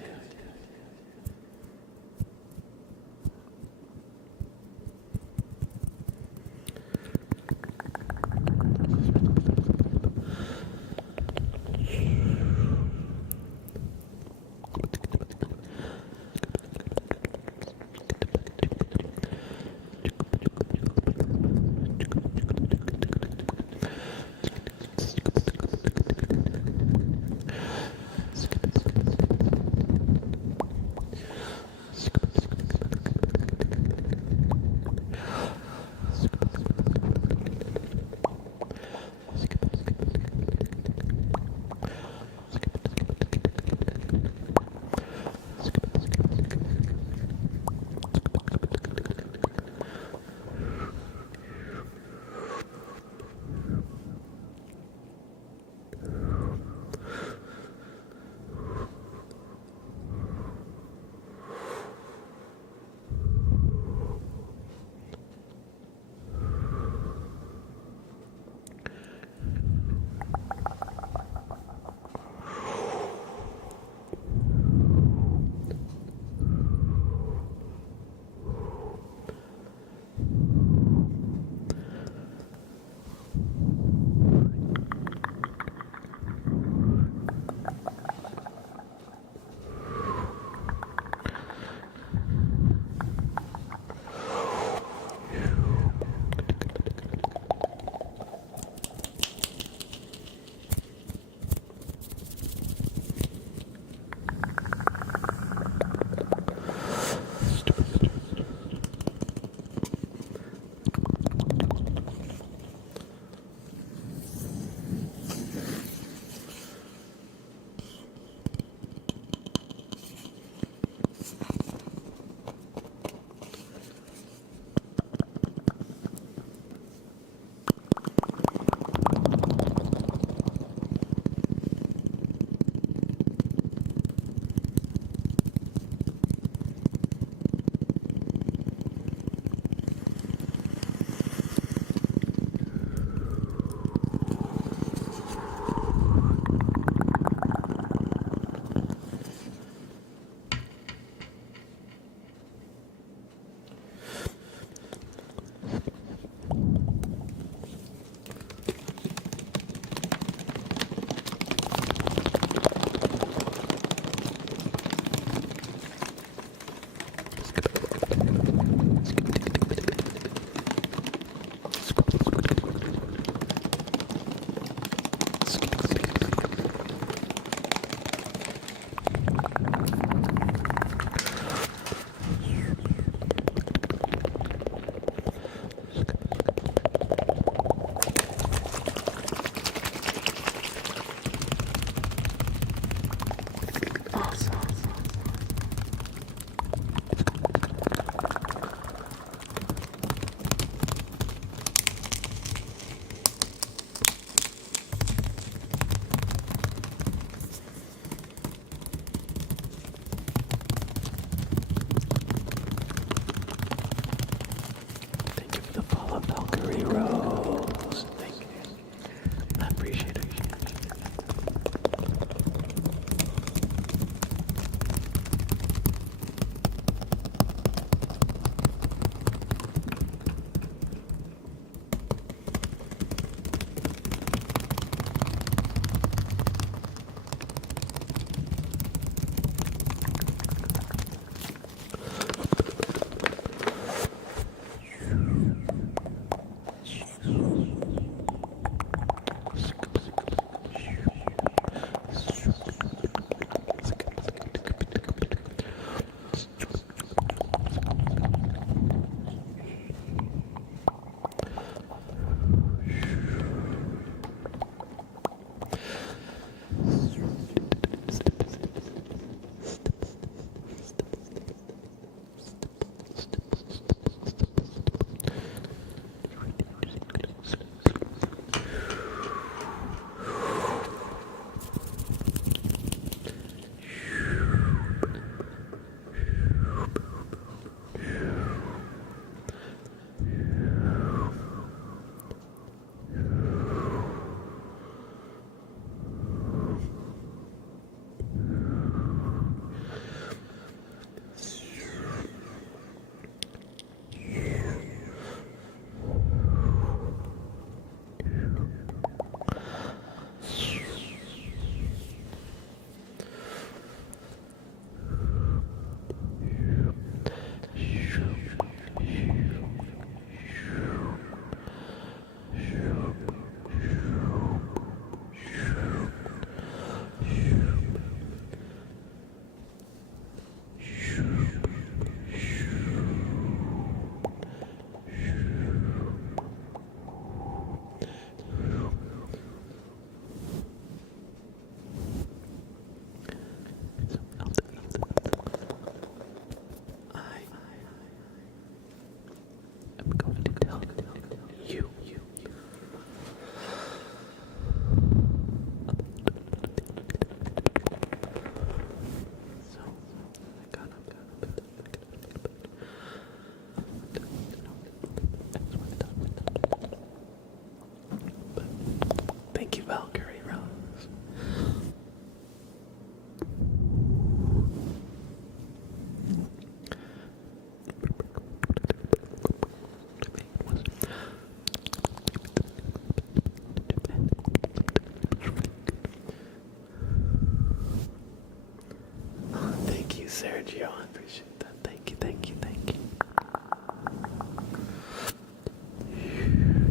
Sergio. I appreciate that. Thank you, thank you, thank you.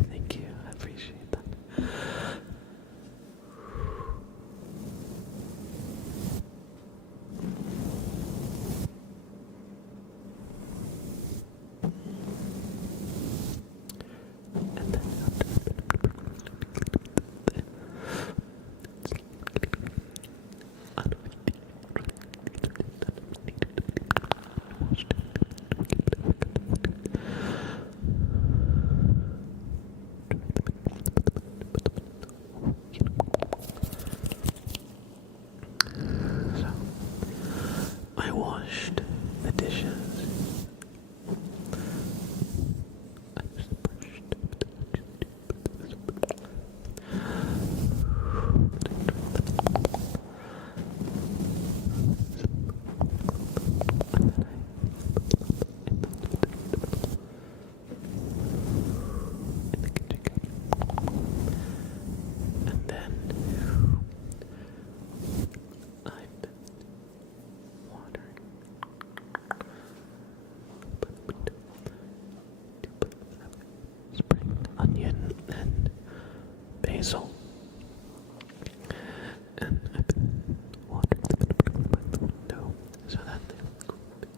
Thank you, I appreciate that. And then so I washed the dishes. I just brushed in the kitchen. And then I've been watering spring onion and basil. And I've been watering them by the window so that they look big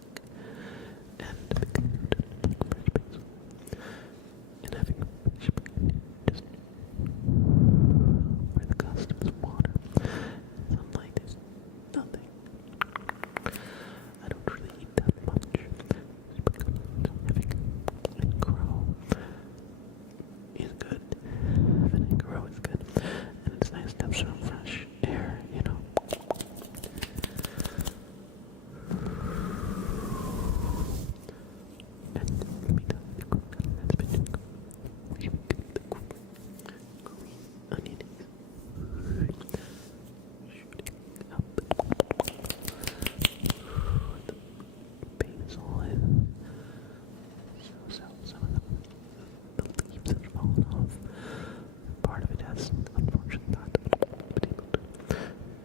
and fresh basil. And having fresh spring just where the customs water. Sunlight is nothing. I don't really eat that much. Having it grow is good. Having it grow is good. And it's nice to have some fresh air, you know. And let me tell you, that's been really good. The onion is shooting up. The basil is so some of the leaves have fallen off. Part of it has, unfortunately, not been able to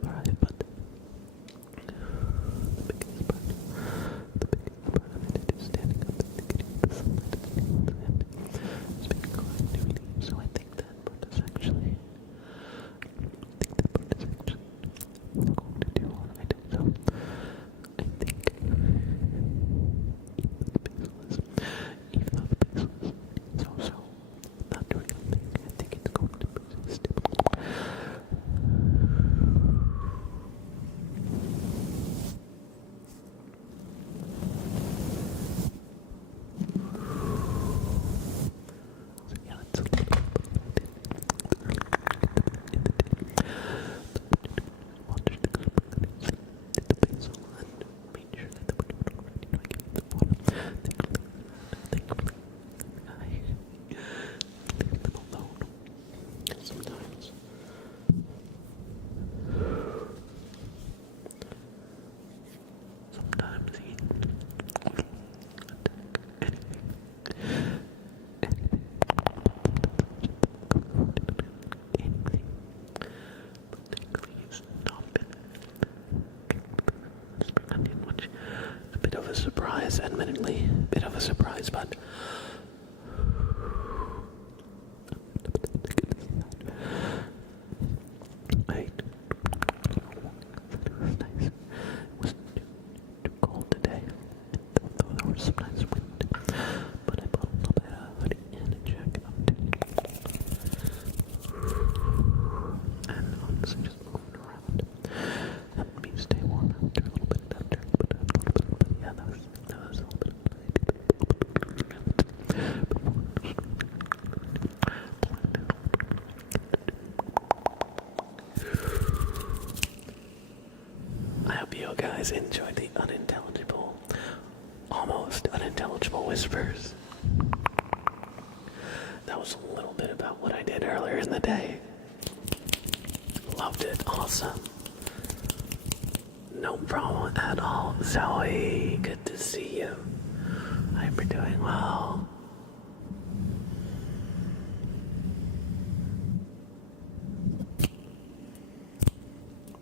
thrive, but the biggest part of it is standing up and getting the sunlight and it's making quite new leaves. So I think that part is actually going to do alright. So I think even though the basil is so not doing anything, I think it's going to persist. So yeah, let's look at watch the basil and make sure that the potato ready to give the water. Thankfully, I leave them alone sometimes. Sometimes he attack anything. But thankfully he's not been spring onion, which is a bit of a surprise, admittedly, a bit of a surprise, but I it was nice. It wasn't too cold today, though there was some nice wind. But I bought a little bit of hoodie and a jacket up and honestly just moving around helped me stay warm after a little bit after. But yeah, that was a little bit I hope you guys enjoyed the almost unintelligible whispers. That was a little bit about what I did earlier in the day. Loved it. Awesome. No problem at all. Zoe, good to see you. I hope you're doing well.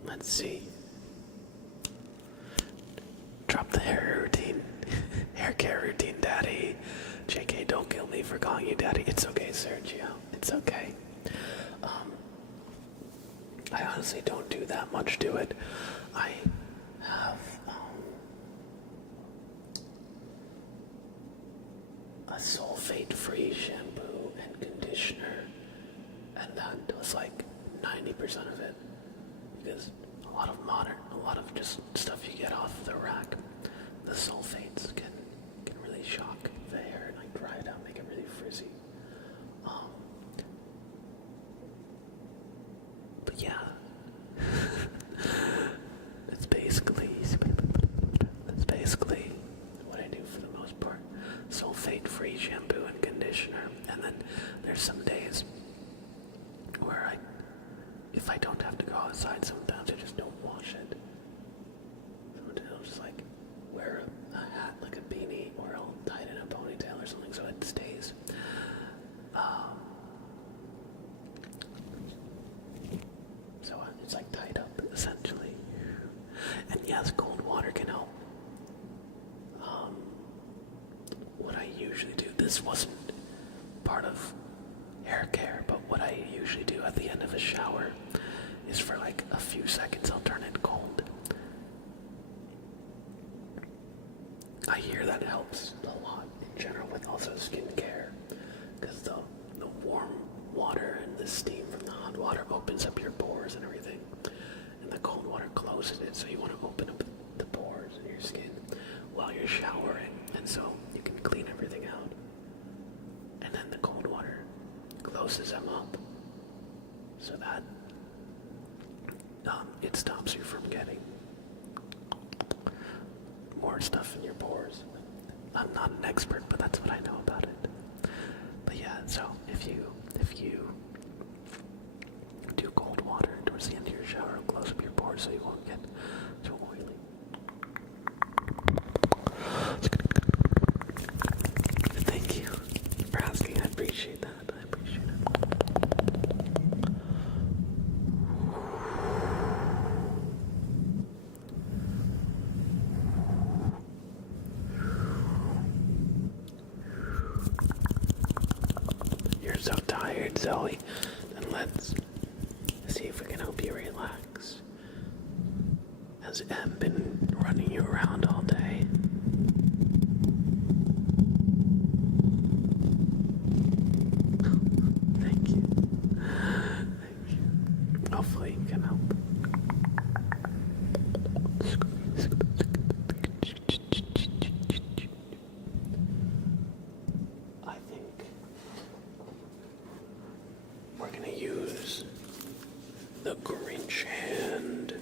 Let's see. drop the hair routine. Hair care routine, Daddy. JK, don't kill me for calling you Daddy. It's okay, Sergio. It's okay. I honestly don't do that much to it. I have a sulfate-free shampoo and conditioner, and that was like 90% of it, because a lot of just stuff you get off the rack, the sulfates can really shock the hair and like dry it out, make it really frizzy. But yeah, that's basically what I do for the most part. Sulfate-free shampoo and conditioner, and then there's some days where if I don't have to go outside, sometimes I just don't wash it. Sometimes I'll just like wear a hat, like a beanie, or I'll tie it in a ponytail or something so it stays. So it's like tied up essentially. And yes, cold water can help. What I usually do, this wasn't part of hair care, but what I usually do at the end of a shower is for like a few seconds I'll turn it cold. I hear that helps a lot in general with also skincare, because the warm water and the steam from the hot water opens up your pores and everything, and the cold water closes it, so you want to open up the pores in your skin while you're showering, and so you can clean everything out. And then the cold water closes them up so that it stops you from getting more stuff in your pores. I'm not an expert, but that's what I know about it. But yeah, so if you do cold water towards the end of your shower, close up your pores so you won't get too oily. Thank you for asking. I appreciate that. I appreciate it. You're so tired, Zoe. Then let's see if we can help you relax. Has Em been running you around all day? Thank you. Thank you. Hopefully you can help. I think we're gonna use the Grinch hand.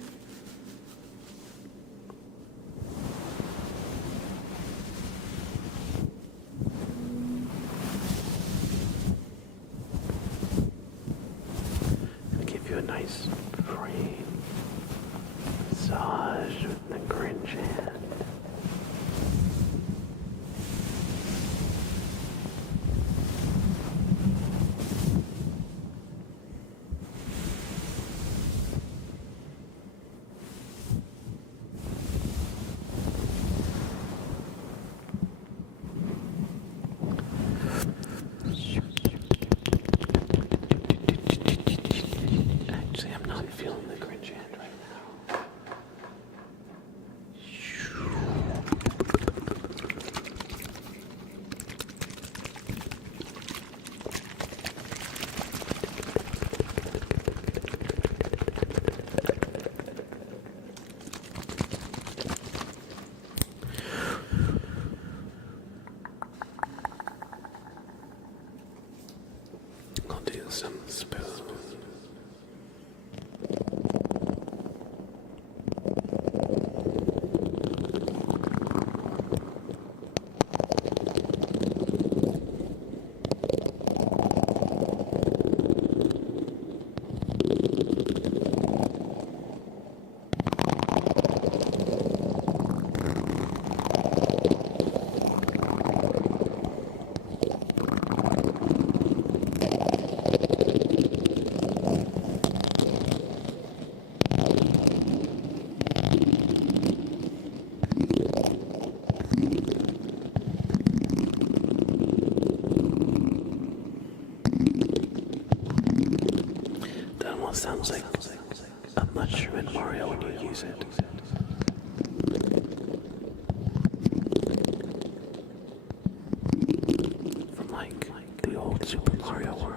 almost sounds like a mushroom in Mario when you use it. From like the old Super Mario World.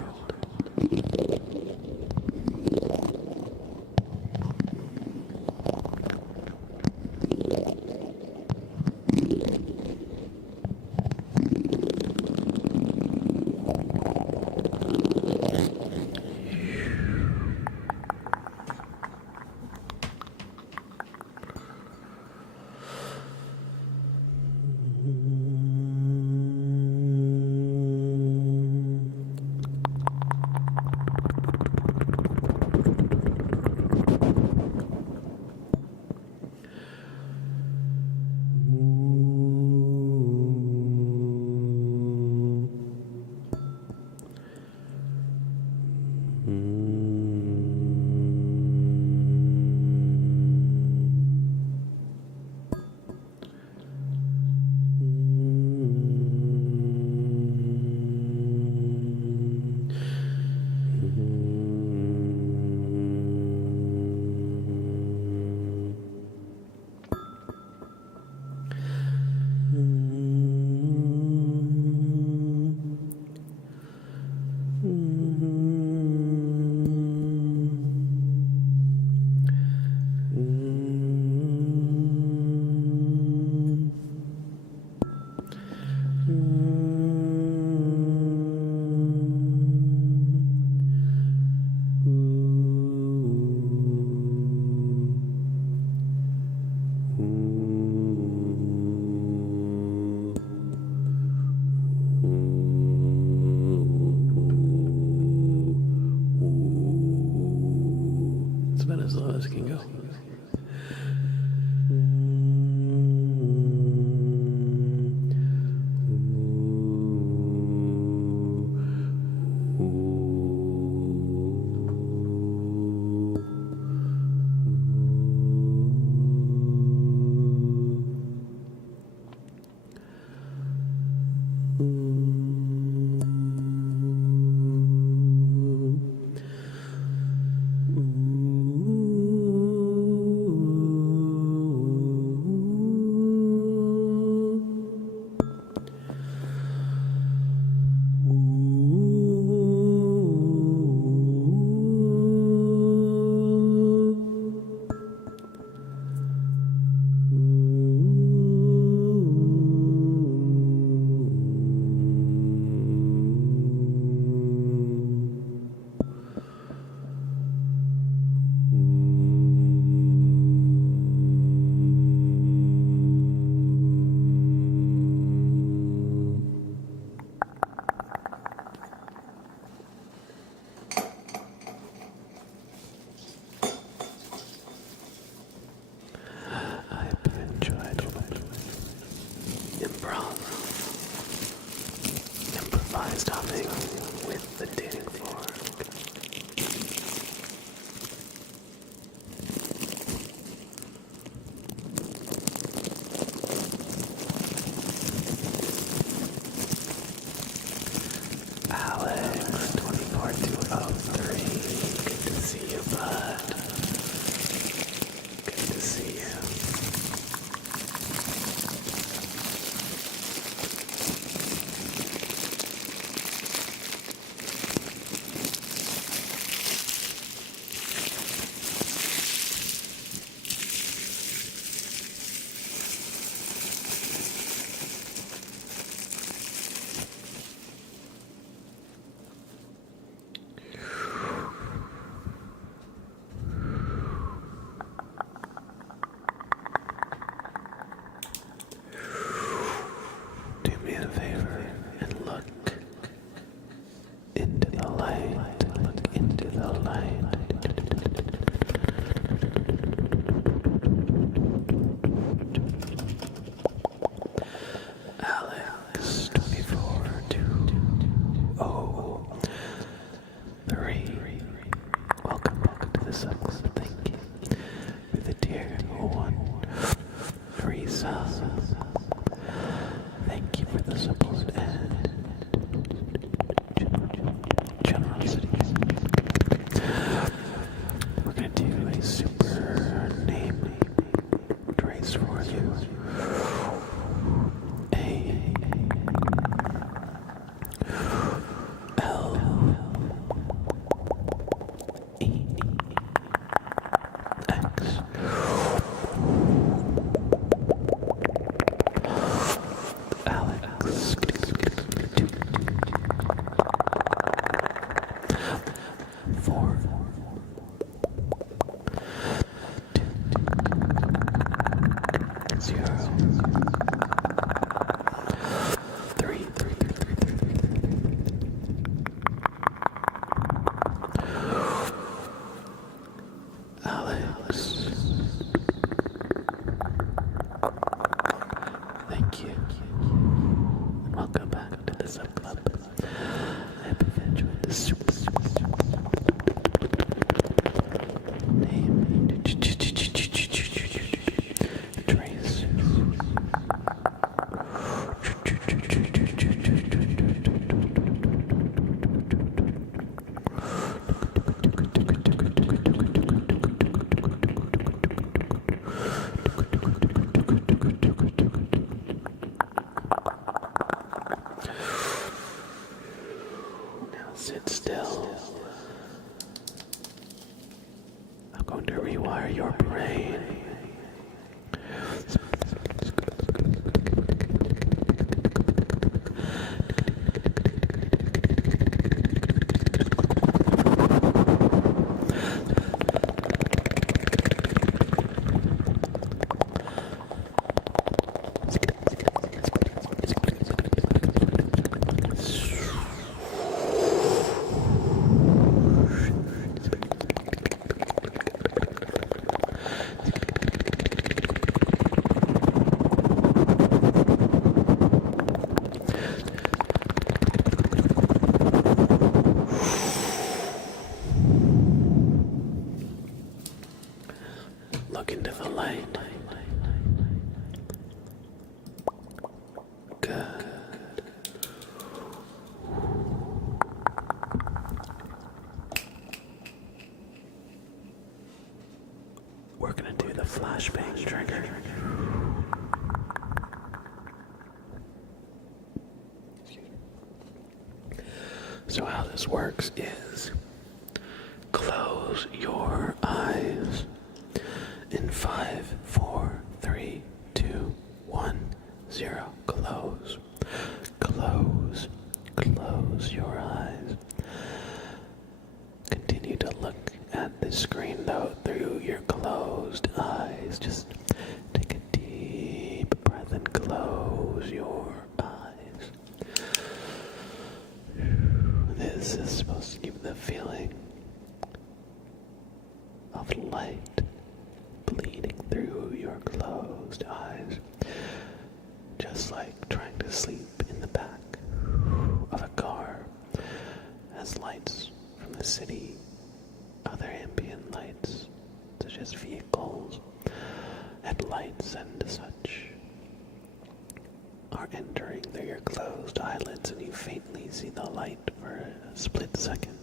Improvised humming with the tuning fork. Alex 24203, good to see you, bud. Good to see you. Do me a favor and look into the light. Look into the light. Alex 24203. Welcome to this episode. Thank you for the tier 1 free subs. Thank you for the support and generosity. Alex. Four. Zero. Three. Alex. Thank you. And welcome back to the sub club. I hope you've enjoyed the super name. Trace. Now sit still. I'm going to rewire your brain. Look into the light. Good. We're gonna do the flashbang trigger. So how this works is close your eyes in 5, 4, 3, 2, 1, 0. Close. Close. Close your eyes. Continue to look at the screen though through your closed eyes. Just take a deep breath and close your eyes. This is supposed to give the feeling of light bleeding through your closed eyes, just like trying to sleep in the back of a car as lights from the city, other ambient lights such as vehicles, headlights and such are entering through your closed eyelids, and you faintly see the light for a split second.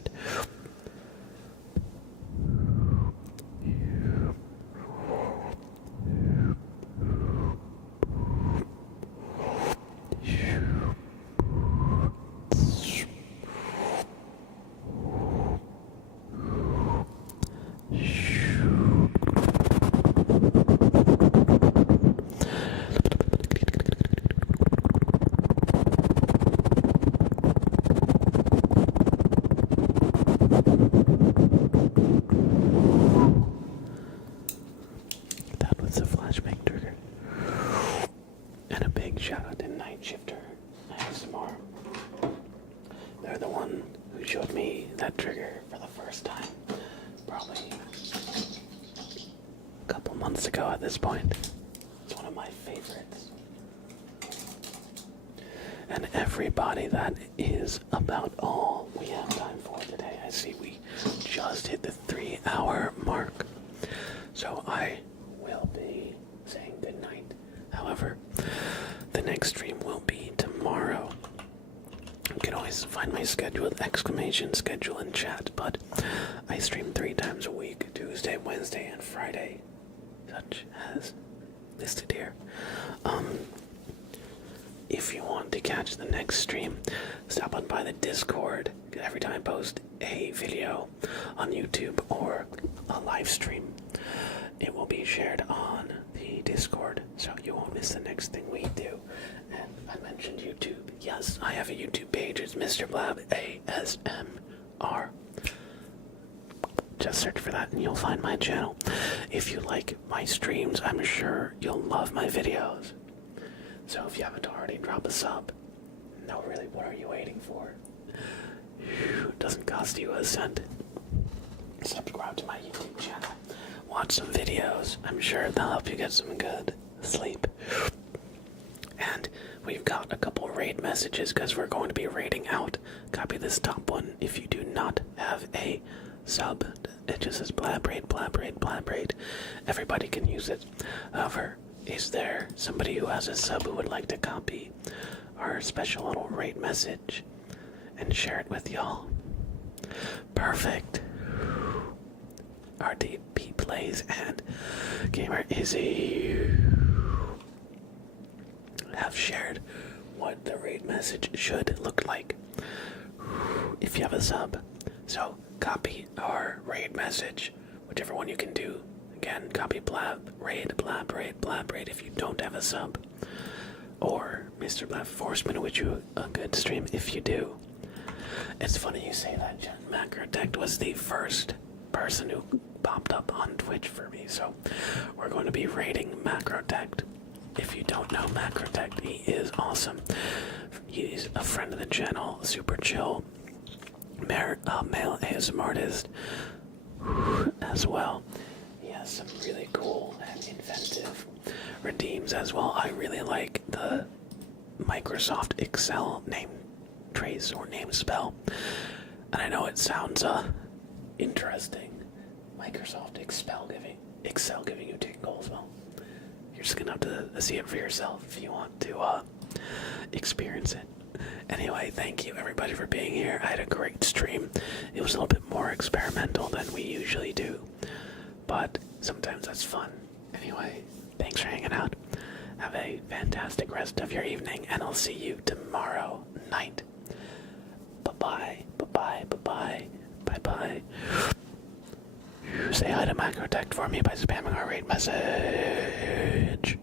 That was the flashbang trigger. And a big shout out to Night Shifter ASMR. They're the one who showed me that trigger for the first time, probably a couple months ago at this point. It's one of my favorites. And everybody, that is about all we have time for today. I see we just hit the 3-hour mark. So I will be saying goodnight. However, the next stream will be tomorrow. You can always find my schedule with exclamation schedule in chat, but I stream 3 times a week, Tuesday, Wednesday, and Friday, such as listed here. If you want to catch the next stream, stop on by the Discord. Every time I post a video on YouTube or a live stream, it will be shared on the Discord, so you won't miss the next thing we do. And I mentioned YouTube. Yes, I have a YouTube page. It's Mr. Blab ASMR. Just search for that and you'll find my channel. If you like my streams, I'm sure you'll love my videos. So if you haven't already, drop a sub. No, really, what are you waiting for? It doesn't cost you a cent. Subscribe to my YouTube channel. Watch some videos. I'm sure they'll help you get some good sleep. And we've got a couple raid messages because we're going to be raiding out. Copy this top one if you do not have a sub. It just says blab raid, blab raid, blab raid. Everybody can use it. However, is there somebody who has a sub who would like to copy our special little raid message and share it with y'all? Perfect. RDP Plays and Gamer Izzy have shared what the raid message should look like if you have a sub. So copy our raid message, whichever one you can do. Again, copy blab raid, blab raid, blab raid if you don't have a sub. Or Mr. Blab forced me to wish you a good stream if you do. It's funny you say that, Jen. Macrotech was the first person who popped up on Twitch for me, so we're going to be raiding Macrotech. If you don't know Macrotech, he is awesome. He's a friend of the channel, super chill, male ASMR artist as well. He has some really cool and inventive redeems as well. I really like the Microsoft Excel name trace or name spell, and I know it sounds interesting. Microsoft Excel giving you tingles. Well, you're just gonna have to see it for yourself if you want to experience it. Anyway, thank you everybody for being here. I had a great stream. It was a little bit more experimental than we usually do, but sometimes that's fun. Anyway, thanks for hanging out. Have a fantastic rest of your evening, and I'll see you tomorrow night. Bye-bye, bye-bye, bye-bye, bye-bye. Say hi to Macrotech for me by spamming our raid message.